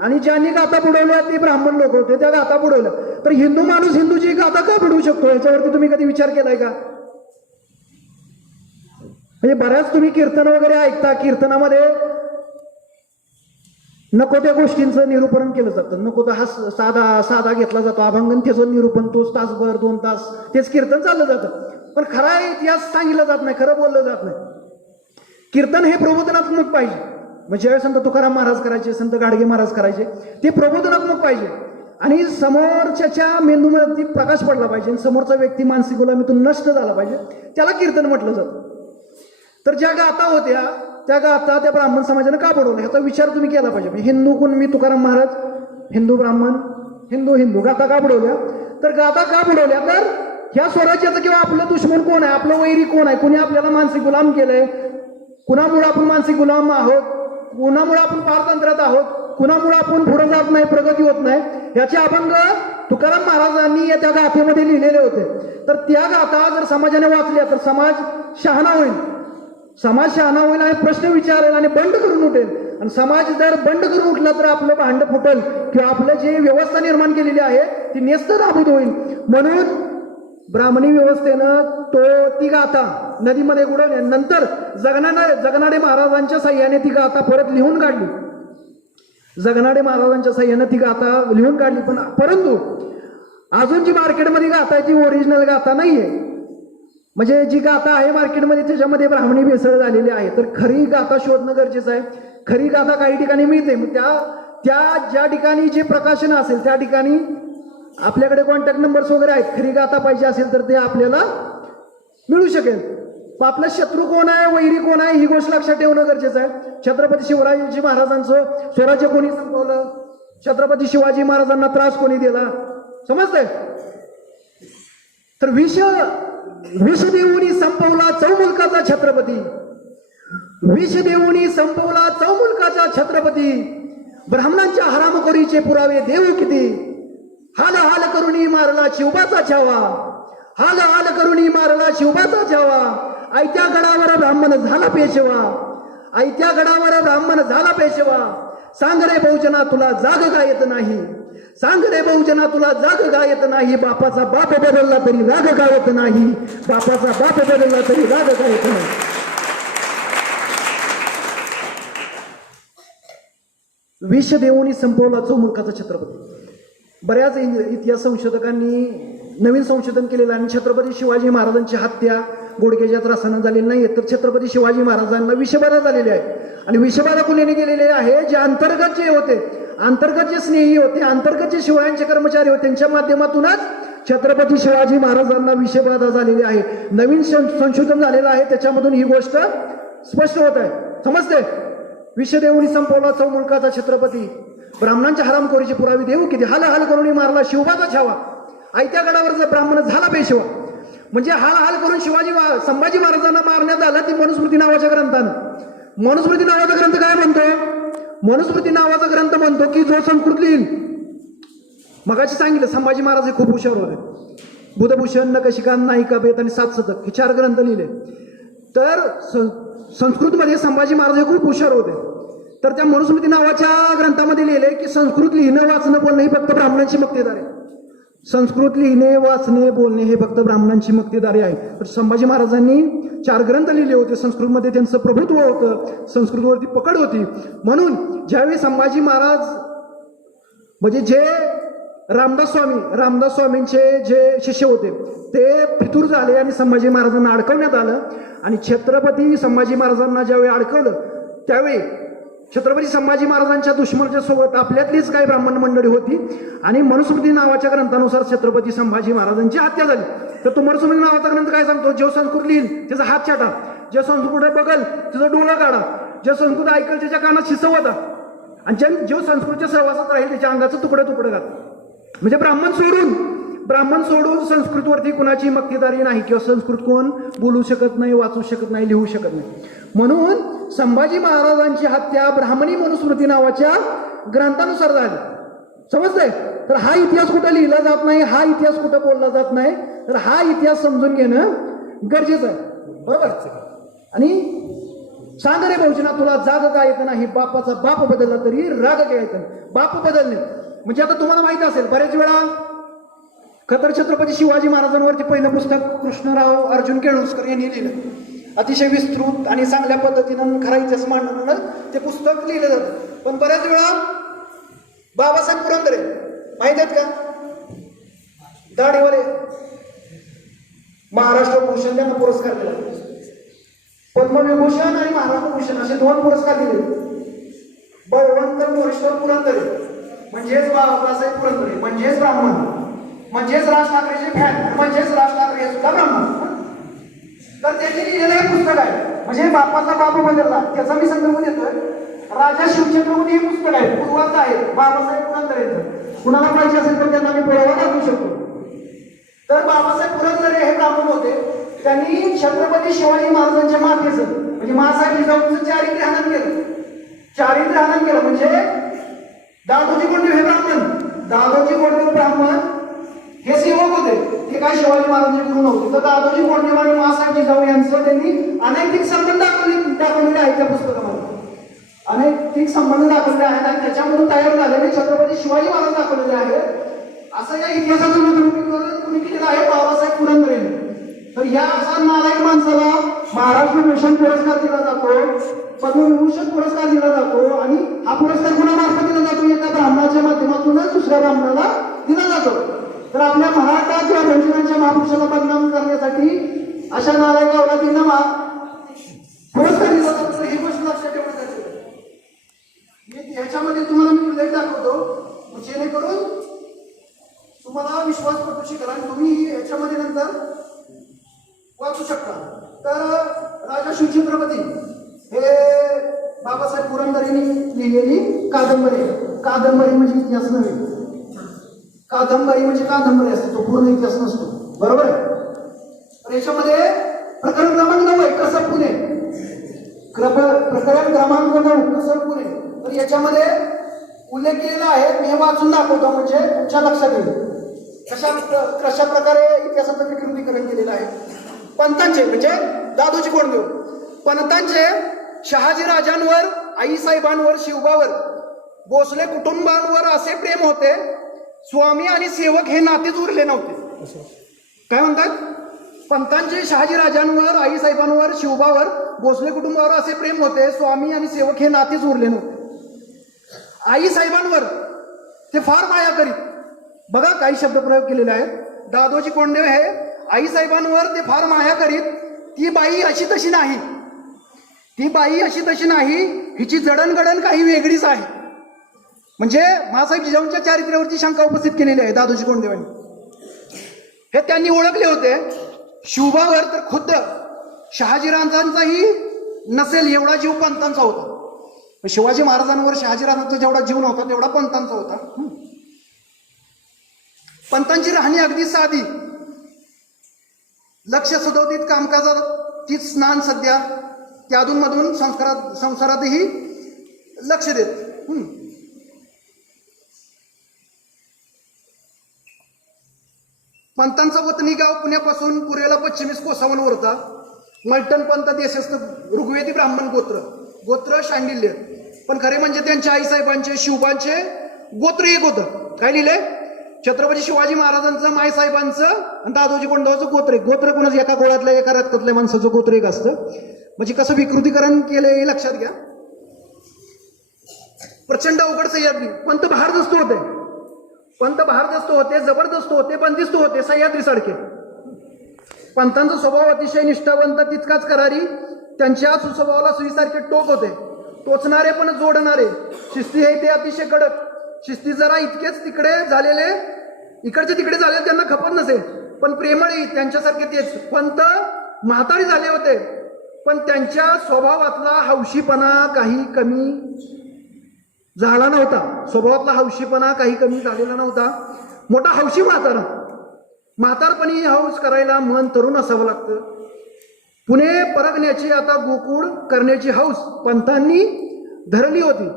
आणि ज्यांनी गाथा बुडवल्या ते ब्राह्मण लोक होते, त्या गाथा बुडवल्या. तर हिंदू माणूस हिंदूची गाथा का बुडवू शकतो, याच्यावरती तुम्ही कधी विचार केलाय का? म्हणजे बऱ्याच तुम्ही कीर्तन वगैरे ऐकता, कीर्तनामध्ये नको त्या गोष्टींचं निरूपण केलं जातं, नको तर हा साधा घेतला जातो, अभंगन त्याचं निरूपण तोच तासभर 2 तास तेच कीर्तन चाललं जातं. पण खरा इतिहास सांगितला जात नाही, खरं बोललं जात नाही. कीर्तन हे प्रबोधनात्मक पाहिजे. म्हणजे संत तुकाराम महाराज करायचे, संत गाडगे महाराज करायचे, ते प्रबोधनात्मक पाहिजे आणि समोरच्या मेंदूमध्ये प्रकाश पडला पाहिजे, समोरचा व्यक्ती मानसिक गुलामीतून नष्ट झाला पाहिजे, त्याला कीर्तन म्हटलं जातं. तर ज्या गाथा होत्या त्या गाथा त्या ब्राह्मण समाजाने का बुडवल्या ह्याचा विचार तुम्ही केला पाहिजे. हिंदू कोण? मी तुकाराम महाराज, हिंदू ब्राह्मण, हिंदू गाथा का बुडवल्या? तर गाथा का बुडवल्या? तर ह्या स्वराज्याचं किंवा आपलं दुश्मन कोण आहे, आपलं वैरी कोण आहे, कुणी आपल्याला मानसिक गुलाम केलंय, कुणामुळे आपण मानसिक गुलाम आहोत, कुणामुळे आपण पारतंत्र्यात आहोत, कुणामुळे आपण पुढे जात नाही, प्रगती होत नाही, याचे अभंग तुकाराम महाराजांनी त्या गाथेमध्ये लिहिलेले होते. तर त्या गाथा जर समाजाने वाचल्या तर समाज शहाणा होईल, आणि प्रश्न विचारेल आणि बंड करून उठेल. आणि समाज जर बंड करून उठला तर आपलं भांड फुटेल किंवा आपलं जे व्यवस्था निर्माण केलेली आहे ती नेस्त नाबूद होईल. म्हणून ब्राह्मणी व्यवस्थेनं ती गाथा नदीमध्ये बुडवल्यानंतर जगनाडे महाराजांच्या साह्याने ती गाथा परत लिहून काढली. परंतु अजून जी मार्केटमध्ये गाथा आहे ती ओरिजिनल गाथा नाहीये. म्हणजे जी गाथा आहे मार्केटमध्ये त्याच्यामध्ये ब्राह्मणी भेसळ झालेली आहे. तर खरी गाथा शोधणं गरजेचं आहे. खरी गाथा काही ठिकाणी मिळते, मग त्या ज्या ठिकाणी जे प्रकाशन असेल त्या ठिकाणी आपल्याकडे कॉन्टॅक्ट नंबर्स वगैरे आहेत. खरी गाथा पाहिजे असेल तर ते आपल्याला मिळू शकेल. आपला शत्रू कोण आहे, वैरी कोण आहे, ही गोष्ट लक्षात ठेवणं गरजेचं आहे. छत्रपती शिवराजी महाराजांचं स्वराज्य कोणी संपवलं, छत्रपती शिवाजी महाराजांना त्रास कोणी दिला, समजतंय? तर विष देऊनी संपवला चौमुलकाचा छत्रपती, विष देऊनी संपवला चौमुलकाचा छत्रपती, ब्राह्मणांच्या हरामखोरीचे पुरावे देव किती, हाल हाल करुणी मारला शिवबाचा छावा, हाल हाल करुणी मारला शिवबाचा छावा, ऐत्या गडावर ब्राह्मण झाला पेशवा, ऐत्या गडावर ब्राह्मण झाला पेशवा, सांग रे बहुजना तुला जाग का येत नाही, सांग रे बहुजना तुला जाग का येत नाही, बापाचा बाप बदलला तरी राग का येत नाही, बापाचा बाप बदलला तरी राग का येत नाही. विष देऊनी संपवला चौमुलकाचा छत्रपती. बऱ्याच इतिहास संशोधकांनी नवीन संशोधन केलेलं आणि छत्रपती शिवाजी महाराजांची हत्या गुडघ्याच्या त्रासानं झालेली नाही, तर छत्रपती शिवाजी महाराजांना विषबाधा झालेली आहे. आणि विषबाधा कोणी केलेली आहे, जे अंतर्गत जे होते अंतर्गत जे स्नेही होते, अंतर्गत जे शिवरायांचे कर्मचारी होते, त्यांच्या माध्यमातूनच छत्रपती शिवाजी महाराजांना विषयबाधा झालेली आहे. नवीन संशोधन झालेलं आहे, त्याच्यामधून ही गोष्ट स्पष्ट होत आहे. समजते? विषय देऊनी संपवला चौ मुलकाचा छत्रपती, ब्राह्मणांच्या हरामखोरीचे पुरावे देऊ किती, हाल हाल करून मारला शिवबाचा छावा, आयत्या गडावर ब्राह्मण झाला पेशवा. म्हणजे हाल हाल करून संभाजी महाराजांना मारण्यात आलं ती मनुस्मृती नावाच्या ग्रंथानं. मनुस्मृती नावाचा ग्रंथ काय म्हणतो? मनुस्मृती नावाचा ग्रंथ म्हणतो की जो संस्कृत लिहिल, मगाशी सांगितलं संभाजी महाराज हे खूप हुशार होते. बुधभूषण, नखशिखांत, नायिका बेत आणि 7 शतक हे 4 ग्रंथ लिहिले. तर संस्कृतमध्ये संभाजी महाराज हे खूप हुशार होते. तर त्या मनुस्मृती नावाच्या ग्रंथामध्ये लिहिले की संस्कृत लिहिणं वाचणं बोलणं ही फक्त ब्राह्मणांची मक्तेदारी आहे. संस्कृत लिहिणे वाचणे बोलणे हे फक्त ब्राह्मणांची मक्तेदारी आहे. तर संभाजी महाराजांनी 4 ग्रंथ लिहिले होते. संस्कृतमध्ये त्यांचं प्रभुत्व होतं, संस्कृतवरती पकड होती. म्हणून ज्यावेळी संभाजी महाराज म्हणजे जे रामदास स्वामींचे जे शिष्य होते ते फितूर झाले आणि संभाजी महाराजांना अडकवण्यात आलं. आणि छत्रपती संभाजी महाराजांना ज्यावेळी अडकवलं त्यावेळी छत्रपती संभाजी महाराजांच्या दुश्मनाच्या सोबत आपल्यातलीच काही ब्राह्मण मंडळी होती आणि मनुस्मृती नावाच्या ग्रंथानुसार छत्रपती संभाजी महाराजांची हत्या झाली. तर तो मनुस्मृती नावाचा ग्रंथ काय सांगतो? जो संस्कृत लिहिल त्याचा हात छाटा, जे संस्कृत बघल त्याचा डोळा काढा, जे संस्कृत ऐकल त्याच्या कानात शिसवता, आणि जो संस्कृतच्या सहवासात राहील त्याच्या अंगाचं तुकडे घात. म्हणजे ब्राह्मण सोडून संस्कृतवरती कुणाची मक्तेदारी नाही किंवा संस्कृत कोण बोलू शकत नाही, वाचू शकत नाही, लिहू शकत नाही. म्हणून संभाजी महाराजांची हत्या ब्राह्मणी मनुस्मृती नावाच्या ग्रंथानुसार झाली. समजतंय? तर हा इतिहास कुठं लिहिला जात नाही, हा इतिहास कुठं बोलला जात नाही. तर हा इतिहास समजून घेणं गरजेचं आहे. बरोबर? आणि सांग रे भाऊजीना तुला जाग काय येत नाही, बापाचा बाप बदलला तरी राग काय येत नाही. बाप बदलणे म्हणजे आता तुम्हाला माहिती असेल बरेच वेळा खतर छत्रपती शिवाजी महाराजांवरती पहिलं पुस्तक कृष्णराव अर्जुन केळुसकर यांनी लिहिलं. अतिशय विस्तृत आणि चांगल्या पद्धतीनं खरा इतिहास मांडणं ते पुस्तक लिहिलं जातं. पण बऱ्याच वेळा बाबासाहेब पुरंदरे माहित आहेत का? दाढीवाले, महाराष्ट्र भूषण त्यांना पुरस्कार दिला. पद्मविभूषण आणि महाराष्ट्र भूषण असे 2 पुरस्कार दिले. बळवंत मोरेश्वर पुरंदरे म्हणजेच बाबासाहेब पुरंदरे म्हणजेच ब्राह्मण, म्हणजेच राज ठाकरेचे फॅन, म्हणजेच राज ठाकरे हे सुद्धा ब्राह्मण. तर त्यांनी लिहिलेलं हे पुस्तक आहे. म्हणजे बापाचा बाप बदलला त्याचा मी संदर्भ देतोय. राजा शिवछत्रपती हे पुस्तक आहे, पूर्वात आहे बाबासाहेब पुरंदरेंचं. कुणाला पाहिजे असेल तर त्यांना मी पुरावा दाखवू शकतो. तर बाबासाहेब पुरंदरे हे ब्राह्मण होते. त्यांनी छत्रपती शिवाजी महाराजांच्या मातेचं म्हणजे मासाहेब जिजाऊंचं चारित्र्य हनन केलं. चारित्र्य हनन केलं म्हणजे दादोजी कोंडदेव हे ब्राह्मण, दादोजी कोंडदेव ब्राह्मण हे सेवक होते, ते काय शिवाजी महाराजांचे गुरु नव्हते. तर दादोजी कोंडदेव आणि मासाहेब जिजाऊ यांचं त्यांनी अनैतिक संबंध दाखवलेले आहेत त्या पुस्तकामध्ये. अनैतिक संबंध दाखवले आहेत आणि त्याच्यामधून तयार झालेले छत्रपती शिवाजी महाराज दाखवलेले आहेत. असं या इतिहासाचं नोंदणीकरण कुणी केलेलं आहे? बाबासाहेब पुरंदरेंनी. तर या अशा नालायक माणसाला महाराष्ट्र भूषण पुरस्कार दिला जातो, पद्मविभूषण पुरस्कार दिला जातो. आणि हा पुरस्कार कुणामार्फत दिला जातो? एका ब्राह्मणाच्या माध्यमातूनच दुसऱ्या ब्राह्मणाला दिला जातो. तर आपल्या मराठा किंवा भोजनांच्या महापुरुषाला बदनाम करण्यासाठी अशा नालायक अवलादींना पुरस्कार दिला जातो. ही गोष्ट लक्षात ठेवणं गरजेचं आहे. ह्याच्यामध्ये तुम्हाला मी उल्लेख दाखवतो जेणेकरून तुम्हाला विश्वास पटू शकेल आणि तुम्ही याच्यामध्ये नंतर वाचू शकता. तर राजा शिवछत्रपती हे बाबासाहेब पुरंदरेंनी लिहिलेली कादंबरी म्हणजे इतिहास नव्हे. कादंबरी म्हणजे कादंबरी असते, तो पूर्ण इतिहास नसतो. बरोबर आहे? तर याच्यामध्ये प्रकरण क्रमांक 9 आहे कसब पुणे. प्रकरण क्रमांक 9 कसब पुणे. तर याच्यामध्ये उल्लेख केलेला आहे. मी हे वाचून दाखवतो म्हणजे तुमच्या लक्षात येईल कशा प्रकारे इतिहासाचं विकृतीकरण केलेलं आहे. पंतांचे म्हणजे दादोजी कोंडदेव पंतांचे शहाजी राजांवर, आईसाहेबांवर, शिवबावर, भोसले कुटुंबांवर असे प्रेम होते, स्वामी आणि सेवक हे नातेच उरले नव्हते. काय म्हणतात? पंतांचे शहाजी राजांवर, आईसाहेबांवर, शिवबावर, भोसले कुटुंबावर असे प्रेम होते, स्वामी आणि सेवक हे नातेच उरले नव्हते. आईसाहेबांवर ते फार माया करीत. बघा काही शब्दप्रयोग केलेले आहेत. दादोजी कोंडदेव हे आईसाहेबांवर ते फार माया करीत. ती बाई अशी तशी नाही, ती बाई अशी तशी नाही, हिची जडणघडण काही वेगळीच आहे. म्हणजे माँसाहेब जिजाऊंच्या चारित्र्यावरची शंका उपस्थित केलेली आहे दादोजी कोंडदेवांनी. हे त्यांनी ओळखले होते. शिवबावर तर खुद्द शहाजीराजांचाही नसेल एवढा जीव पंतांचा होता. शिवाजी महाराजांवर शहाजीराजांचा जेवढा जीव नव्हता तेवढा पंतांचा होता. पंतांची राहणी अगदी साधी, लक्ष सदोदित कामकाजात तीच स्नान सध्या, त्या अधूनमधून संसारातही लक्ष देत. पंतांचा वतनी गाव पुण्यापासून पूर्वेला पश्चिमेस कोसावनवर होता. मल्टन पंत देशस्थ ऋग्वेदी ब्राह्मण गोत्र शांडिल्य. पण खरे म्हणजे त्यांच्या आईसाहेबांचे शिवबांचे गोत्र एक होतं. काय लिहिले? छत्रपती शिवाजी महाराजांचं, माईसाहेबांचं आणि दादोजी कोंडदेवाचं गोत्र एक. गोत्र कोणाचं? एका गोळ्यातल्या एका रक्तातल्या माणसाचं गोत्र एक असतं. म्हणजे कसं विकृतीकरण केलं हे लक्षात घ्या. प्रचंड अवघड सह्याद्री. पंत भारदस्त होते, पंत भारदस्त होते, जबरदस्त होते, बंदिस्त होते, सह्याद्री सारखे. पंतांचा स्वभाव अतिशय निष्ठावंत, तितकाच करारी. त्यांच्या सुस्वभावाला सुईसारखे टोक होते, टोचणारे पण जोडणारे. शिस्ती हे ते अतिशय कडक. शिस्ती जरा इतकेच तिकडे झालेले, इकडचे तिकडे झालेले त्यांना खपत नसे, पण प्रेमळी त्यांच्यासारखे तेच. पंत म्हातारी झाले होते, पण त्यांच्या स्वभावातला हौशीपणा काही कमी झाला नव्हता. स्वभावातला हौशीपणा काही कमी झालेला नव्हता. मोठा हौशी म्हातारा. म्हातारपणी हौस करायला मन तरुण असावं लागतं. पुणे परगण्याची आता गोकुळ करण्याची हौस पंतांनी धरली होती.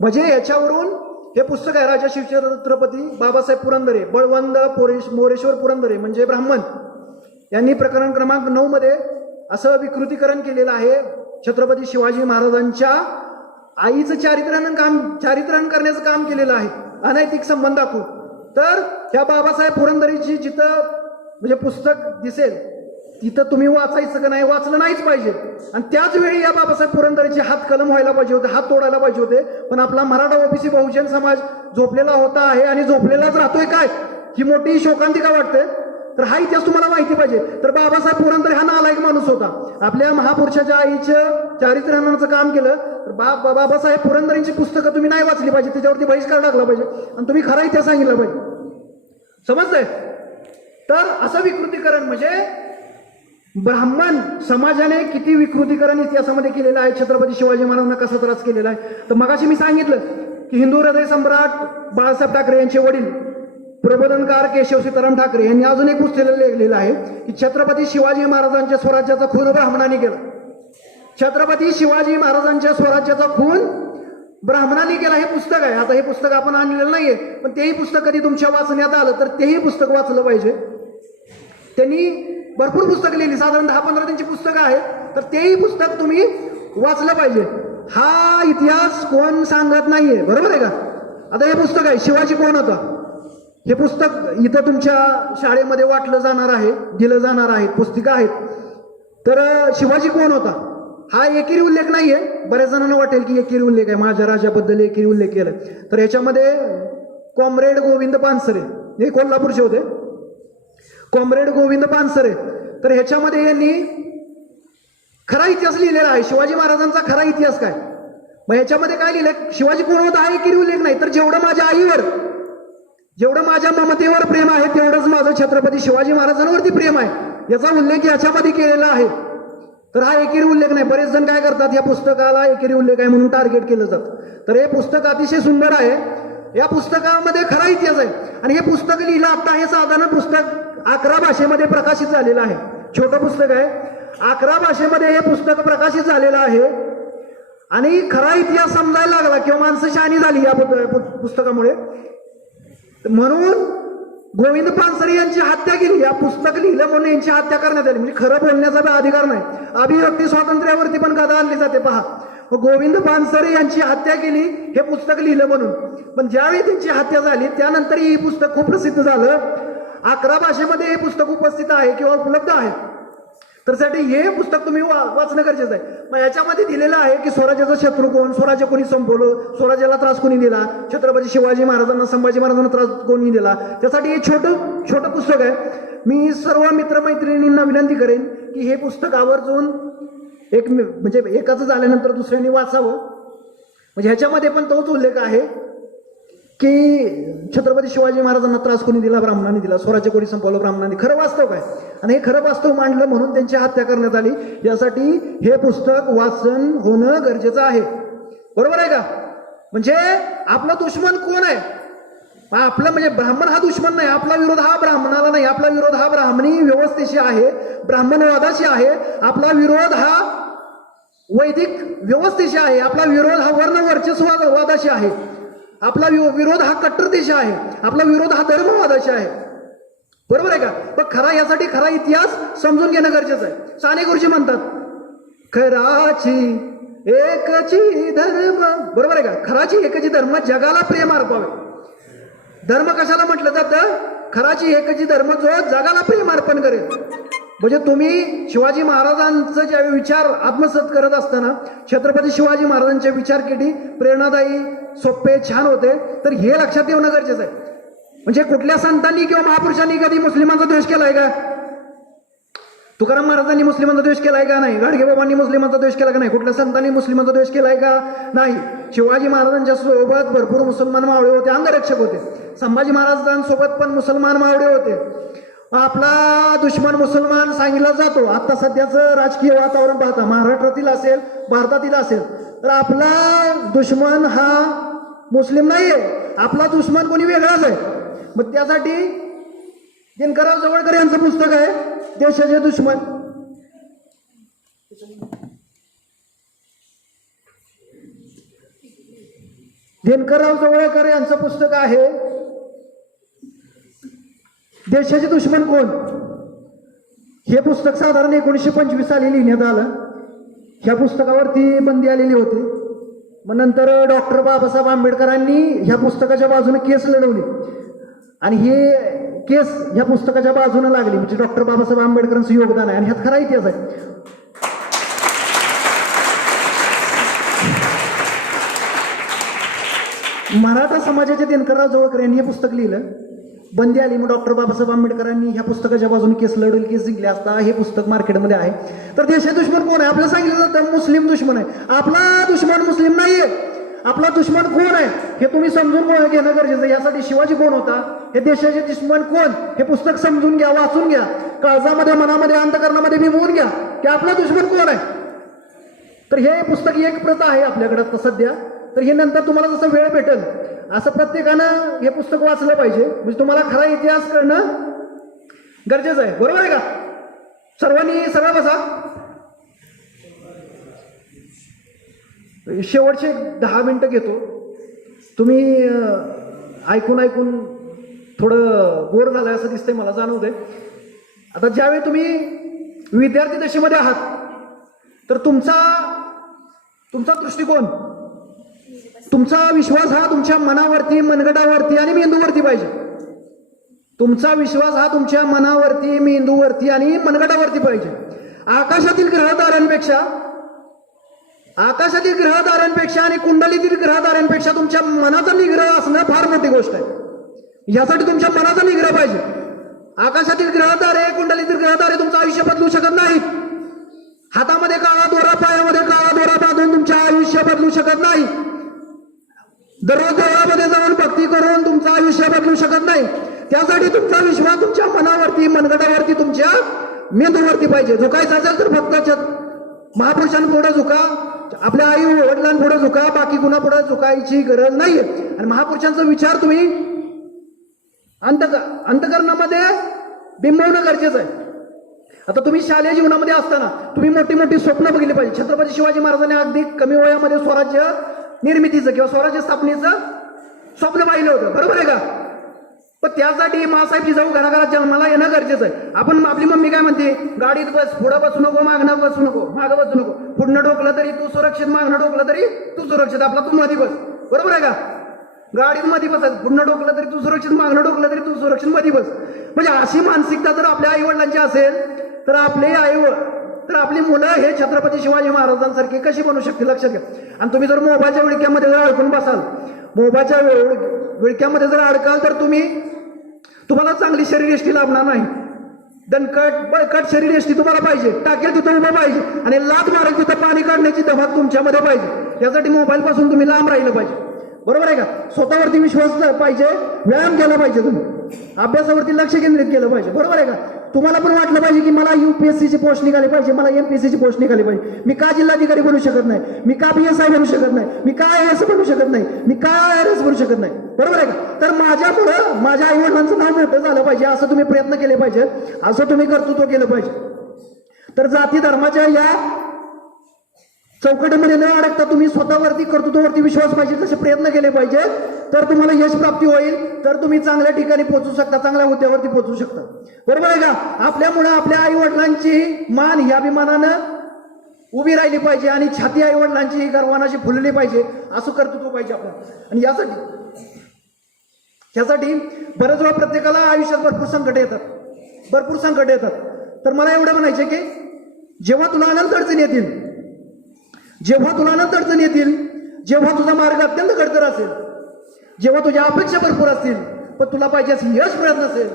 म्हणजे याच्यावरून हे पुस्तक आहे राजा शिवछत्रपती बाबासाहेब पुरंदरे, बळवंत मोरेश्वर पुरंदरे म्हणजे ब्राह्मण यांनी प्रकरण क्रमांक 9 मध्ये असं विकृतीकरण केलेलं आहे. छत्रपती शिवाजी महाराजांच्या आईचं चारित्र्यानं करण्याचं काम केलेलं आहे, अनैतिक संबंध दाखवून. तर ह्या बाबासाहेब पुरंदरेची जिथं म्हणजे पुस्तक दिसेल तिथं तुम्ही वाचायचं का नाही? वाचलं नाहीच पाहिजे. आणि त्याच वेळी या बाबासाहेब पुरंदरेचे हात कलम व्हायला पाहिजे होते, हात तोडायला पाहिजे होते. पण आपला मराठा ओबीसी बहुजन समाज झोपलेला होता आहे आणि झोपलेलाच राहतोय. काय ही मोठी शोकांतिका वाटते. तर हा इतिहास तुम्हाला माहिती पाहिजे. तर बाबासाहेब पुरंदरे हा नालायक माणूस होता. आपल्या महापुरुषाच्या आईचं चारित्र्याचं काम केलं. तर बाबासाहेब पुरंदरेंची पुस्तकं तुम्ही नाही वाचली पाहिजे, त्याच्यावरती बहिष्कार टाकला पाहिजे आणि तुम्ही खरा इतिहास सांगितला पाहिजे. समजतंय? तर असं विकृतीकरण म्हणजे ब्राह्मण समाजाने किती विकृतीकरण इतिहासामध्ये केलेलं आहे. छत्रपती शिवाजी महाराजांना कसा त्रास केलेला आहे. तर मगाशी मी सांगितलं की हिंदू हृदय सम्राट बाळासाहेब ठाकरे यांचे वडील प्रबोधनकार केशव सीताराम ठाकरे यांनी अजून एक पुस्तक लिहिलेलं आहे की छत्रपती शिवाजी महाराजांच्या स्वराज्याचा खून ब्राह्मणाने केला. छत्रपती शिवाजी महाराजांच्या स्वराज्याचा खून ब्राह्मणाने केला हे पुस्तक आहे. आता हे पुस्तक आपण आणलेलं नाहीये, पण तेही पुस्तक कधी तुमच्या वाचण्यात आलं तर तेही पुस्तक वाचलं पाहिजे. त्यांनी भरपूर पुस्तकं लिहिली, साधारण 10-15 त्यांची पुस्तकं आहेत. तर तेही पुस्तक तुम्ही वाचलं पाहिजे. हा इतिहास कोण सांगत नाहीये, बरोबर आहे का? आता हे पुस्तक आहे शिवाजी कोण होता. हे पुस्तक इथं तुमच्या शाळेमध्ये वाटलं जाणार आहे, दिलं जाणार आहे, पुस्तिका आहेत. तर शिवाजी कोण होता हा एकेरी उल्लेख नाहीये. बऱ्याच जणांना वाटेल की एकेरी उल्लेख आहे, माझ्या राजाबद्दल एकेरी उल्लेख केला. तर याच्यामध्ये कॉम्रेड गोविंद पानसरे हे कोल्हापूरचे होते. कॉम्रेड गोविंद पानसरे, तर ह्याच्यामध्ये यांनी खरा इतिहास लिहिलेला आहे. शिवाजी महाराजांचा खरा इतिहास काय. मग ह्याच्यामध्ये काय लिहिलंय? शिवाजी कोण होता हा एकेरी उल्लेख नाही. तर जेवढं माझ्या आईवर, जेवढं माझ्या ममतेवर प्रेम आहे तेवढंच माझं छत्रपती शिवाजी महाराजांवरती प्रेम आहे याचा उल्लेख याच्यामध्ये केलेला आहे. तर हा एकेरी उल्लेख नाही. बरेच जण काय करतात, या पुस्तकाला एकेरी उल्लेख आहे म्हणून टार्गेट केलं जातं. तर हे पुस्तक अतिशय सुंदर आहे. या पुस्तकामध्ये खरा इतिहास आहे. आणि हे पुस्तक लिहिलं आता हे साधारण पुस्तक 11 भाषेमध्ये प्रकाशित झालेलं आहे. छोटं पुस्तक आहे, 11 भाषेमध्ये हे पुस्तक प्रकाशित झालेलं आहे. आणि खरा इतिहास समजायला लागला किंवा माणसं शहाणी झाली या पुस्तकामुळे. म्हणून गोविंद पानसरे यांची हत्या केली. या पुस्तक लिहिलं म्हणून यांची हत्या करण्यात आली. म्हणजे खरं बोलण्याचा अधिकार नाही. अभिव्यक्ती स्वातंत्र्यावरती पण गदा आणली जाते पहा. गोविंद पानसरे यांची हत्या केली हे पुस्तक लिहिलं म्हणून. पण ज्यावेळी त्यांची हत्या झाली त्यानंतर ही पुस्तक खूप प्रसिद्ध झालं. 11 भाषेमध्ये हे पुस्तक उपस्थित आहे किंवा उपलब्ध आहे. तर साठी हे पुस्तक तुम्ही वाचणं गरजेचं आहे. मग याच्यामध्ये दिलेलं आहे की स्वराज्याचा शत्रू कोण, स्वराज्य कोणी संपवलं, स्वराज्याला त्रास कोणी दिला, छत्रपती शिवाजी महाराजांना, संभाजी महाराजांना त्रास कोणी दिला. त्यासाठी हे छोटं पुस्तक आहे. मी सर्व मित्रमैत्रिणींना विनंती करेन की हे पुस्तक आवर्जून म्हणजे एकाचं झाल्यानंतर दुसऱ्यांनी वाचावं. म्हणजे ह्याच्यामध्ये पण तोच उल्लेख आहे की छत्रपती शिवाजी महाराजांना त्रास कोणी दिला? ब्राह्मणांनी दिला. स्वराज्य कोणी संपवलं? ब्राह्मणांनी. खरं वास्तव काय? आणि हे खरं वास्तव मांडलं म्हणून त्यांची हत्या करण्यात आली. यासाठी हे पुस्तक वाचन होणं गरजेचं आहे. बरोबर आहे का? म्हणजे आपला दुश्मन कोण आहे? आपला म्हणजे ब्राह्मण हा दुश्मन नाही. आपला विरोध हा ब्राह्मणाला नाही. आपला विरोध हा ब्राह्मणी व्यवस्थेशी आहे, ब्राह्मणवादाशी आहे. आपला विरोध हा वैदिक व्यवस्थेशी आहे. आपला विरोध हा वर्ण वर्चस्ववादाशी आहे. आपला विरोध हा कट्टरतेशी आहे. आपला विरोध हा धर्मवादाशी आहे. बरोबर आहे का? पण खरा यासाठी खरा इतिहास समजून घेणं गरजेचं आहे. साने गुरुजी म्हणतात, खराची एकची धर्म. बरोबर आहे का? खराची एकची धर्म जगाला प्रेम अर्पावे. धर्म कशाला म्हटलं जातं? खराची एकची धर्म जो जगाला प्रेम अर्पण करेल. म्हणजे तुम्ही शिवाजी महाराजांचं जे विचार आत्मसात करत असताना छत्रपती शिवाजी महाराजांचे विचार किती प्रेरणादायी, सोपे, छान होते, तर हे लक्षात ठेवणं गरजेचं आहे. म्हणजे कुठल्या संतांनी किंवा महापुरुषांनी कधी मुस्लिमांचा द्वेष केलाय का? तुकाराम महाराजांनी मुस्लिमांचा द्वेष केलाय का? नाही. गाडगेबाबांनी मुस्लिमांचा द्वेष केला का? नाही. कुठल्या संतांनी मुस्लिमांचा द्वेष केलाय का? नाही. शिवाजी महाराजांच्या सोबत भरपूर मुसलमान मावळे होते, अंगरक्षक होते. संभाजी महाराजांसोबत पण मुसलमान मावळे होते. आपला दुश्मन मुसलमान सांगितला जातो. आता सध्याचं राजकीय वातावरण पाहता, महाराष्ट्रातील असेल, भारतातील असेल, तर आपला दुश्मन हा मुस्लिम नाहीये. आपला दुश्मन कोणी वेगळाच आहे. मग त्यासाठी दिनकरराव जवळकर यांचं पुस्तक आहे देशाचे दुश्मन. दिनकरराव जवळकर यांचं पुस्तक आहे देशाचे दुश्मन कोण. हे पुस्तक साधारण 1925 साली लिहिण्यात आलं. ह्या पुस्तकावरती बंदी आलेली होती. मग नंतर डॉक्टर बाबासाहेब आंबेडकरांनी ह्या पुस्तकाच्या बाजूने केस लढवली आणि हे केस ह्या पुस्तकाच्या बाजूने लागली. म्हणजे डॉक्टर बाबासाहेब आंबेडकरांचं योगदान आहे आणि ह्यात खरा इतिहास आहे. मराठा समाजाचे दिनकरराव जवळकर यांनी हे पुस्तक लिहिलं. बंदी आली, मग डॉक्टर बाबासाहेब आंबेडकरांनी ह्या पुस्तकाच्या बाजूने केस लढवली, केस जिंकले असता हे पुस्तक मार्केटमध्ये आहे. तर देशाचे दुश्मन कोण आहे? आपल्याला सांगितलं जातं मुस्लिम दुश्मन आहे. आपला दुश्मन मुस्लिम नाहीये. आपला दुश्मन कोण आहे हे तुम्ही समजून घेणं गरजेचं. यासाठी शिवाजी कोण होता, हे देशाचे दुश्मन कोण, हे पुस्तक समजून घ्या, वाचून घ्या, काळजामध्ये, मनामध्ये, अंतकरणामध्ये बिंबवून घ्या की आपला दुश्मन कोण आहे. तर हे पुस्तक एक प्रत आहे आपल्याकडे सध्या. तर हे नंतर तुम्हाला जसं वेळ भेटेल असं प्रत्येकानं हे पुस्तक वाचलं पाहिजे. म्हणजे तुम्हाला खरा इतिहास करणं गरजेचं आहे. बरोबर आहे का? सर्वांनी सरळ बसा. शेवटचे 10 मिनिटं घेतो. तुम्ही ऐकून ऐकून थोडं बोर झालंय असं दिसतंय मला, जाणवतंय. आता ज्यावेळी तुम्ही विद्यार्थी दशेमध्ये आहात तर तुमचा दृष्टिकोन, तुमचा विश्वास हा तुमच्या मनावरती, मनगटावरती आणि मेंदूवरती पाहिजे. तुमचा विश्वास हा तुमच्या मनावरती, मेंदूवरती आणि मनगटावरती पाहिजे. आकाशातील ग्रहताऱ्यांपेक्षा आणि कुंडलीतील ग्रहताऱ्यांपेक्षा तुमच्या मनाचा निग्रह असणं फार मोठी गोष्ट आहे. यासाठी तुमच्या मनाचा निग्रह पाहिजे. आकाशातील ग्रहतारे, कुंडलीतील ग्रहतारे तुमचं आयुष्य बदलू शकत नाहीत. हातामध्ये काळा दोरा, पायामध्ये काळा दोरा बांधून तुमचं आयुष्य बदलू शकत नाही. दररोज देवळामध्ये जाऊन भक्ती करून तुमचं आयुष्य बदलू शकत नाही. त्यासाठी तुमचा विश्वास तुमच्या मनावरती, मनगटावरती, तुमच्या मेंदूवरती पाहिजे. झुकायचं असेल तर फक्त महापुरुषांपुढे झुका, आपल्या आई वडिलांपुढे झुका, बाकी कुणापुढे झुकायची गरज नाहीये. आणि महापुरुषांचा विचार तुम्ही अंतकरणामध्ये बिंबवणं गरजेचं आहे. आता तुम्ही शालेय जीवनामध्ये असताना तुम्ही मोठी मोठी स्वप्न बघितली पाहिजे. छत्रपती शिवाजी महाराजांनी अगदी कमी वयामध्ये स्वराज्य निर्मितीचं किंवा स्वराज्य स्थापनेचं स्वप्न पाहिलं होतं. बरोबर आहे का? पण त्यासाठी मासाहेब जिजाऊ घराघरात जन्माला येणं गरजेचं आहे. आपली मम्मी काय म्हणते, गाडीत बस, पुढं बसू नको, मागणं बसू नको, मागं बसू नको. पुढनं डोकलं तरी तू सुरक्षित, मागणं डोकलं तरी तू सुरक्षित, आपला तू मध्ये बस. बरोबर आहे का? गाडीत मध्ये बसायचं, पुढनं डोकलं तरी तू सुरक्षित, मागणं डोकलं तरी तू सुरक्षित मध्ये बस. म्हणजे अशी मानसिकता जर आपल्या आई वडिलांची असेल तर आपली मुलं हे छत्रपती शिवाजी महाराजांसारखी कशी बनू शकतील, लक्षात घ्या. आणि तुम्ही जर मोबाईलच्या विळक्यामध्ये जर अडकून बसाल, मोबाईलच्या विळक्यामध्ये जर अडकाल तर तुम्हाला चांगली शरीरयष्टी लाभणार नाही. दणकट बळकट शरीरयष्टी तुम्हाला पाहिजे. टाकेल तिथं उभं पाहिजे आणि लात मारेल तिथं पाणी काढण्याची धमक तुमच्यामध्ये पाहिजे. यासाठी मोबाईल पासून तुम्ही लांब राहिलं पाहिजे. बरोबर आहे का? स्वतःवरती विश्वास पाहिजे, व्यायाम केला पाहिजे, तुम्ही अभ्यासावरती लक्ष केंद्रित केलं पाहिजे, बरोबर आहे का? तुम्हाला पण वाटलं पाहिजे की मला UPSCची पोस्ट निघाली पाहिजे, मला MPSCची पोस्ट निघाली पाहिजे, मी का जिल्हाधिकारी बनू शकत नाही, मी का PSI बनू शकत नाही, मी का IAS बनू शकत नाही, मी का IRS बनू शकत नाही, बरोबर आहे का? तर माझ्यापुढं माझ्या आईवडिलांचं नाव मोठं झालं पाहिजे, असं तुम्ही प्रयत्न केले पाहिजे, असं तुम्ही कर्तृत्व केलं पाहिजे. तर जाती धर्माच्या या चौकटीमध्ये न अडकता तुम्ही स्वतःवरती कर्तृत्वावरती विश्वास पाहिजे तसे प्रयत्न केले पाहिजे, तर तुम्हाला यश प्राप्ती होईल, तर तुम्ही चांगल्या ठिकाणी पोहोचू शकता, चांगल्या हुद्द्यावरती पोहोचू शकता, बरोबर आहे का? आपल्यामुळे आपल्या आई वडिलांची मान ह्या अभिमानानं उभी राहिली पाहिजे आणि छाती आई वडिलांची गर्वानाशी फुलली पाहिजे, असं कर्तृत्व पाहिजे आपण. आणि यासाठी बऱ्याच वेळा प्रत्येकाला आयुष्यात भरपूर संकट येतात. तर मला एवढं म्हणायचं की जेव्हा तुला अनंत अडचणी येतील, जेव्हा तुझा मार्ग अत्यंत खडतर असेल, जेव्हा तुझ्या अपेक्षा भरपूर असतील पण तुला पाहिजे असं यश मिळत नसेल,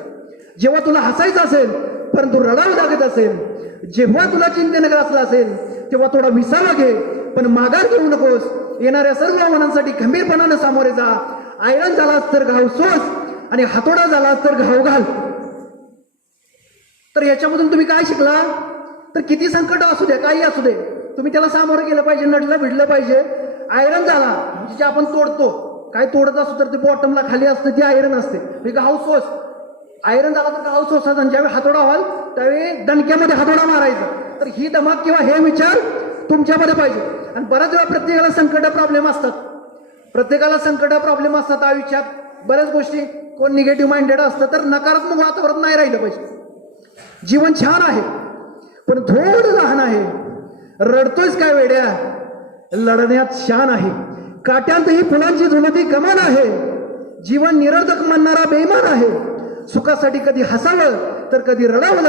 जेव्हा तुला हसायचं असेल परंतु रडावं लागत असेल, जेव्हा तुला चिंतेने ग्रासलं असेल तेव्हा थोडा विसावा घे, पण माघार घेऊ नकोस. येणाऱ्या सर्व आव्हानांसाठी खंबीरपणाने सामोरे जा. आयरन झालास तर घाव सोस आणि हातोडा झालास तर घाव घाल. तर याच्यामधून तुम्ही काय शिकला? तर किती संकट असू दे, काही असू दे, तुम्ही त्याला सामोरं गेलं पाहिजे, नडलं भिडलं पाहिजे. आयरन झाला म्हणजे जे आपण तोडतो, काय तोडत असतो तर ते बॉटमला खाली असतं, ती आयरन असते. घाव सोस, आयरन झाला तर घाव सोसायचा, आणि ज्यावेळी हातोडा व्हाल त्यावेळी दणक्यामध्ये हातोडा मारायचा. तर ही दमक किंवा हे विचार तुमच्यामध्ये पाहिजे. आणि बऱ्याच वेळा प्रत्येकाला संकट प्रॉब्लेम असतात आयुष्यात. बऱ्याच गोष्टी, कोण निगेटिव्ह माइंडेड असतं तर नकारात्मक वातावरण नाही राहिलं पाहिजे. जीवन छान आहे पण थोडं लहान आहे, रडतोयस काय वेड्या, लढण्यात शान आहे, काट्यांतही फुलांची झुलती कमान आहे, जीवन निरर्थक म्हणणारा बेईमान आहे. सुखासाठी कधी हसावं तर कधी रडावं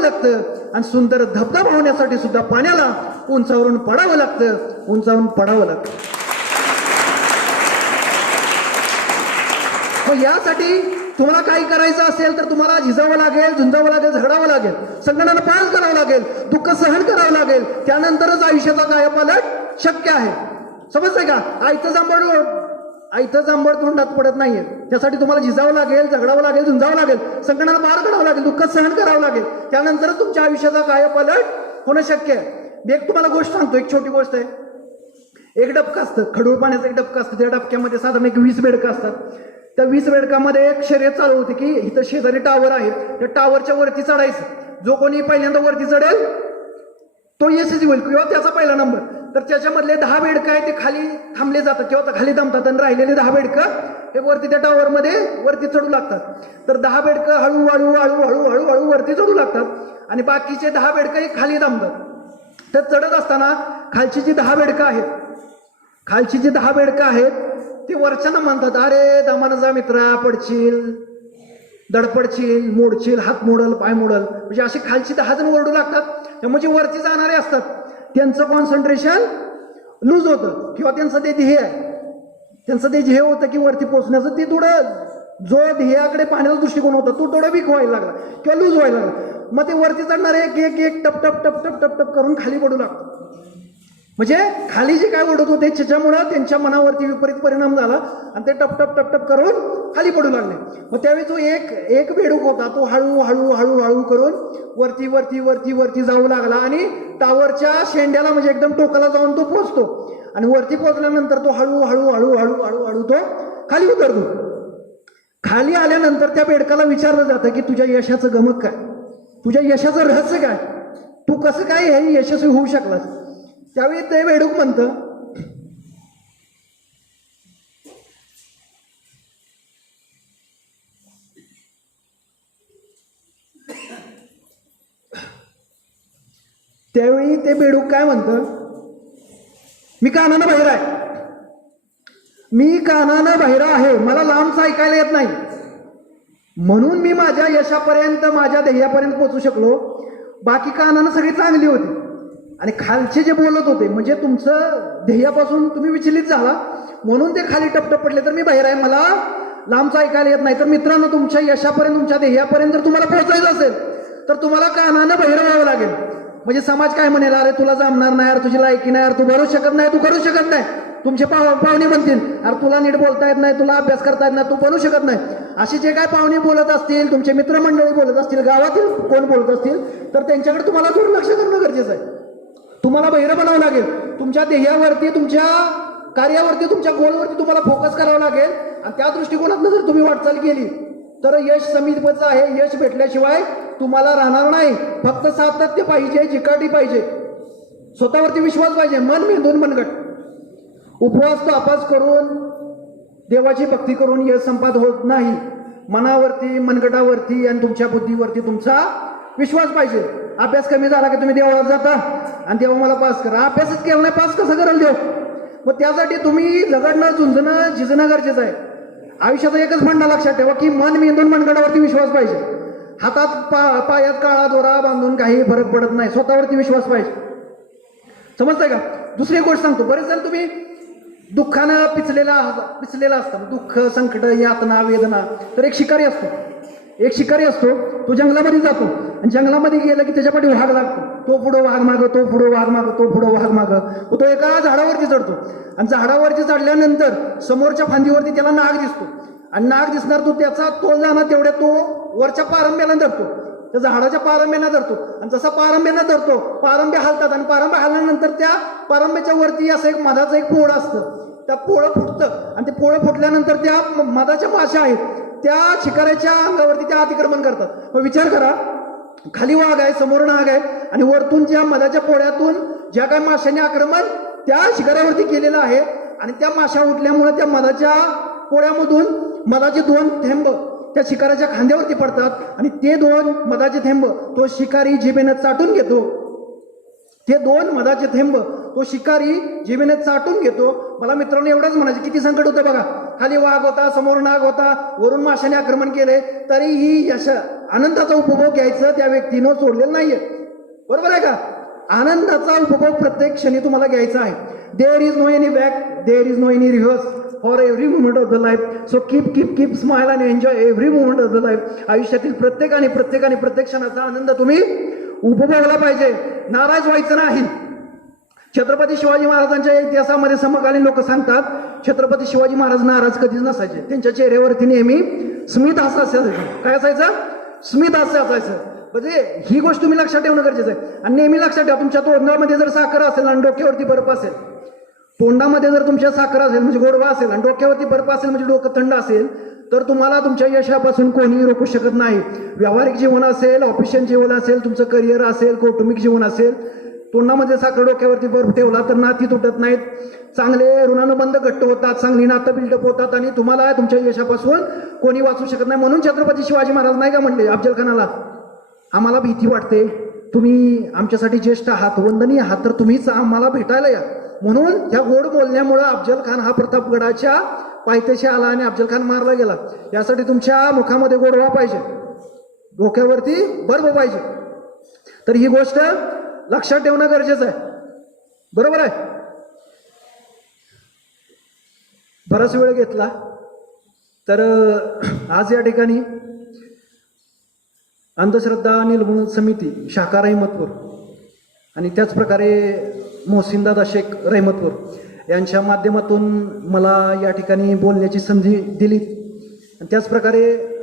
लागतं, आणि सुंदर धबधबा होण्यासाठी सुद्धा पाण्याला उंचावरून पडावं लागतं. मग यासाठी तुम्हाला काही करायचं असेल तर तुम्हाला झिजावं लागेल, झुंजावं लागेल, झगडावं लागेल, संकटाला पार करावं लागेल, दुःख सहन करावं लागेल. त्यानंतरच आयुष्याचा कायापालट शक्य आहे. समजतंय का? आयतं जांभळ तोंडात पडत नाहीये. त्यासाठी तुम्हाला झिजावं लागेल, झगडावं लागेल, झुंजावं लागेल, संकटाला पार करावं लागेल, दुःख सहन करावं लागेल. त्यानंतरच तुमच्या आयुष्याचा कायापालट होणं शक्य आहे. मी एक तुम्हाला गोष्ट सांगतो, एक छोटी गोष्ट आहे. एक डबकं असतं, खडूळ पाण्याचं एक डबकं असतं. त्या डबक्यामध्ये साधारण 20 बेडकं असतात. त्या 20 बेडकामध्ये एक शर्यत चालू होती की इथं शेजारी टावर आहे, त्या टावरच्या वरती चढायचं. जो कोणी पहिल्यांदा वरती चढेल तो यशस्वी होईल किंवा त्याचा पहिला नंबर. तर त्याच्यामधले 10 बेडकं आहे ते खाली थांबले जातात किंवा खाली थांबतात, आणि राहिलेले 10 बेडकं हे वरती त्या टावरमध्ये वरती चढू लागतात. तर 10 बेडकं हळूहळू वरती चढू लागतात आणि बाकीचे 10 बेडकं हे खाली थांबतात. तर चढत असताना खालची जी 10 बेडकं आहेत ते वरच्यानं म्हणतात, अरे दमानं जा मित्रा, पडशील, धडपडशील, मोडशील, हात मोडल, पाय मोडल. म्हणजे असे खालची 10 जण ओरडू लागतात. त्यामुळे जे वरती जाणारे असतात त्यांचं कॉन्सन्ट्रेशन लूज होतं किंवा त्यांचं ते ध्येय होतं की वरती पोहोचण्याचं, ते थोडं जो ध्येयाकडे पाहण्याचा दृष्टिकोन होता तो थोडा वीक व्हायला लागला किंवा लूज व्हायला लागला. मग ते वरती चढणारे एक टप करून खाली पडू लागतात. म्हणजे खाली जे काय ओढत होते त्याच्यामुळं त्यांच्या मनावरती विपरीत परिणाम झाला आणि ते टप करून खाली पडू लागले. मग त्यावेळी जो एक बेडूक होता तो हळू करून वरती जाऊ लागला आणि टावरच्या शेंड्याला म्हणजे एकदम टोकाला जाऊन तो पोहोचतो. आणि वरती पोहोचल्यानंतर तो हळू तो खाली उतरतो. खाली आल्यानंतर त्या बेडकाला विचारलं जातं की तुझ्या यशाचं गमक काय, तुझ्या यशाचं रहस्य काय, तू कसं काय हे यशस्वी होऊ शकलास. त्यावेळी ते बेडूक म्हणतं, काय म्हणतं, मी कानानं बहिरा आहे, मला लांबचं ऐकायला येत नाही, म्हणून मी माझ्या यशापर्यंत, माझ्या ध्येयापर्यंत पोहोचू शकलो. बाकी कानानं सगळी चांगली होती. आणि खालचे जे बोलत होते म्हणजे तुमचं ध्येयापासून तुम्ही विचलित झाला म्हणून ते खाली टप पडले. तर मी बाहेर आहे, मला लांबचं ऐकायला येत नाही. तर मित्रांनो, तुमच्या यशापर्यंत, तुमच्या ध्येयापर्यंत जर तुम्हाला पोहोचायचं असेल तर तुम्हाला कानानं बहिरं व्हावं लागेल. म्हणजे समाज काय म्हणेल, अरे तुला जमणार नाही, अरे तुझी लायकी नाही, अरे तू भरू शकत नाही, तू करू शकत नाही. तुमचे पाहुणे म्हणतील, अरे तुला नीट बोलता येत नाही, तुला अभ्यास करता येत नाही, तू बनू शकत नाही. असे जे काय पाहुणे बोलत असतील, तुमचे मित्रमंडळी बोलत असतील, गावातील कोण बोलत असतील, तर त्यांच्याकडे तुम्हाला दुर्लक्ष करणं गरजेचं आहे. तुम्हाला बहिरं बनावं लागेल. तुमच्या ध्येयावरती, तुमच्या कार्यावरती, तुमच्या गोलवरती तुम्हाला फोकस करावं लागेल. आणि त्या दृष्टिकोनातून जर तुम्ही वाटचाल केली तर यश समीपच आहे. यश भेटल्याशिवाय तुम्हाला राहणार नाही. फक्त सातत्य पाहिजे, चिकाटी पाहिजे, स्वतःवरती विश्वास पाहिजे, मन मेंदून मनगट. उपवास तो अपास करून, देवाची भक्ती करून यश संपाद होत नाही. मनावरती, मनगटावरती आणि तुमच्या बुद्धीवरती तुमचा विश्वास पाहिजे. अभ्यास कमी झाला की तुम्ही देवावर जाता आणि देवा मला पास करा. अभ्यासच केला नाही, पास कसं कराल देव? मग त्यासाठी तुम्ही झगडणं, झुंजणं, झिजणं गरजेचं आहे. आयुष्याचा एकच म्हणणं लक्षात ठेवा की मन मेंदून मनगटावरती विश्वास पाहिजे. हातात पायात काळा दोरा बांधून काही फरक पडत नाही. स्वतःवरती विश्वास पाहिजे. समजतंय का? दुसरी एक गोष्ट सांगतो. बरेच जण तुम्ही दुःखानं पिचलेला असतं. दुःख, संकट, यातना, वेदना. तर एक शिकारी असतो. तो जंगलामध्ये जातो आणि जंगलामध्ये गेलं की त्याच्या पाठी वाघ लागतो. तो पुढं वाघ मागं, तो पुढं वाघ मागं, तो पुढं वाघ मागं. तो एका झाडावरती चढतो आणि झाडावरती चढल्यानंतर समोरच्या फांदीवरती त्याला नाग दिसतो आणि नाग दिसणार, तो जाणार तेवढ्या तो वरच्या पारंब्याला धरतो, त्या झाडाच्या पारंब्याला धरतो आणि जसा पारंब्याला धरतो, पारंबे हलतात आणि पारंबे हलल्यानंतर त्या पारंब्याच्या वरती असं एक मधाचं एक पोळ असतं. त्या पोळं फुटतं आणि ते पोळं फुटल्यानंतर त्या मधाच्या माशा आहेत त्या शिकाऱ्याच्या अंगावरती त्या अतिक्रमण करतात. मग विचार करा, खाली वाघ आहे, समोर नाग आहे आणि वरतून ज्या मधाच्या पोळ्यातून ज्या काही माशांनी आक्रमण त्या शिकाऱ्यावरती केलेलं आहे आणि त्या माशा उठल्यामुळे त्या मधाच्या पोळ्यामधून मधाचे 2 थेंब त्या शिकाऱ्याच्या खांद्यावरती पडतात आणि ते 2 मधाचे थेंब तो शिकारी जिभेनं चाटून घेतो. ते 2 मधाचे थेंब तो शिकारी जिभेने चाटून घेतो. मला मित्रांनो एवढंच म्हणायचं, किती संकट होतं बघा. खाली वाघ होता, समोर नाग होता, वरून माशाने आक्रमण केले, तरीही यश आनंदाचा उपभोग घ्यायचं त्या व्यक्तीनं सोडलेलं नाहीये. बरोबर आहे का? आनंदाचा उपभोग प्रत्येक क्षणी तुम्हाला घ्यायचा आहे. There is no any back, there is no any reverse for every moment of the life. So keep smile and enjoy every moment of the life. आयुष्यातील प्रत्येक क्षणाचा आनंद तुम्ही उपभोगला पाहिजे, नाराज व्हायचं नाही. छत्रपती शिवाजी महाराजांच्या इतिहासामध्ये समकालीन लोक सांगतात, छत्रपती शिवाजी महाराज नाराज कधीच नसायचे. त्यांच्या चेहऱ्यावरती नेहमी स्मित हास्य असायचं. काय असायचं? स्मित हास्य असायचं. म्हणजे ही गोष्ट तुम्ही लक्षात ठेवणं गरजेचं आहे. आणि नेहमी लक्षात ठेवा, तुमच्या तोंडामध्ये जर साखर असेल आणि डोक्यावरती बर्फ असेल, तोंडामध्ये जर तुमच्या साखर असेल म्हणजे गोडवा असेल आणि डोक्यावरती बर्फ असेल म्हणजे डोकं थंड असेल, तर तुम्हाला तुमच्या यशापासून कोणीही रोखू शकत नाही. व्यावहारिक जीवन असेल, ऑफिशियल जीवन असेल, तुमचं करिअर असेल, कौटुंबिक जीवन असेल, तोंडामध्ये साखर डोक्यावरती बर्फ ठेवला तर नाती तुटत नाहीत, चांगले ऋणानुबंध घट्ट होतात, चांगली नातं बिल्डअप होतात आणि तुम्हाला तुमच्या यशापासून कोणी वाचू शकत नाही. म्हणून छत्रपती शिवाजी महाराज नाही का म्हणले अफजल खानाला, आम्हाला भीती वाटते, तुम्ही आमच्यासाठी ज्येष्ठ आहात, वंदनीय आहात, तर तुम्हीच आम्हाला भेटायला या. म्हणून ह्या गोड बोलण्यामुळे अफजल खान हा प्रतापगडाच्या पायथ्याशी आला आणि अफजल खान मारला गेला. यासाठी तुमच्या मुखामध्ये गोडवा पाहिजे, डोक्यावरती बर्फ पाहिजे. तर ही गोष्ट लक्षात ठेवणं गरजेचं आहे. बरोबर आहे? बराच वेळ घेतला तर आज या ठिकाणी अंधश्रद्धा निर्मूलन समिती शाखा रहमतपूर आणि त्याच प्रकारे मोहसिनदादा शेख रहमतपूर यांच्या माध्यमातून मला या ठिकाणी बोलण्याची संधी दिली. आणि त्याचप्रकारे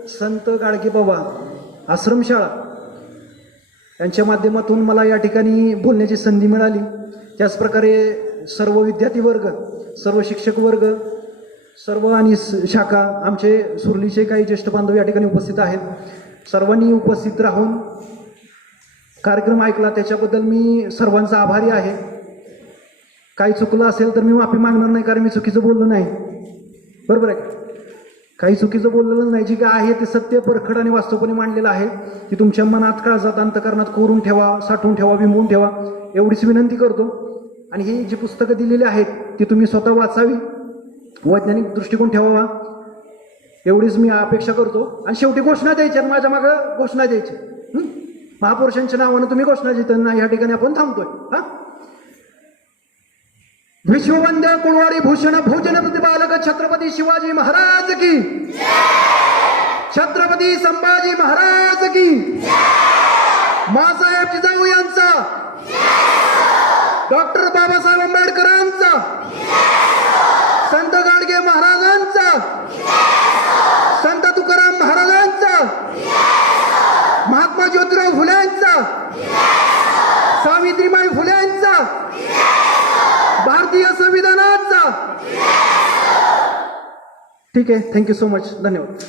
संत गाडगे बाबा आश्रमशाळा यांच्या माध्यमातून मला या ठिकाणी बोलण्याची संधी मिळाली. त्याचप्रकारे सर्व विद्यार्थी वर्ग, सर्व शिक्षक वर्ग, सर्व आणि शाखा, आमचे सुरलीचे काही ज्येष्ठ बांधव या ठिकाणी उपस्थित आहेत. सर्वांनी उपस्थित राहून कार्यक्रम ऐकला त्याच्याबद्दल मी सर्वांचा आभारी आहे. काही चुकलं असेल तर मी माफी मागणार नाही, कारण मी चुकीचं बोललो नाही. बरोबर आहे? काही चुकीचं बोललेलं नाही. जे काय आहे ते सत्य, परखड आणि वास्तवपणे मांडलेलं आहे. की तुमच्या मनात, काळजात, अंतःकरणात कोरून ठेवा, साठवून ठेवा, विंबून ठेवा, एवढीच विनंती करतो. आणि ही जी पुस्तकं दिलेली आहेत ती तुम्ही स्वतः वाचावी, वैज्ञानिक दृष्टिकोन ठेवावा, एवढीच मी अपेक्षा करतो. आणि शेवटी घोषणा द्यायची, माझ्या मागं घोषणा द्यायची. महापुरुषांच्या नावानं तुम्ही घोषणा देताना या ठिकाणी आपण थांबतोय. हा, विश्ववंद्य कुळवाडी भूषण भोजन प्रतिपालक छत्रपती शिवाजी महाराज की, छत्रपती संभाजी महाराज की, मासाहेब जिजाऊ यांचा डॉक्टर बाबासाहेब आंबेडकरांचा, संत गाडगे महाराजांचा, संत तुकाराम महाराजांचा, महात्मा ज्योतिराव फुलेंचा, सावित्रीबाई फुलेंचा, भारतीय संविधानाचा. ठीक आहे, थँक्यू सो मच, धन्यवाद.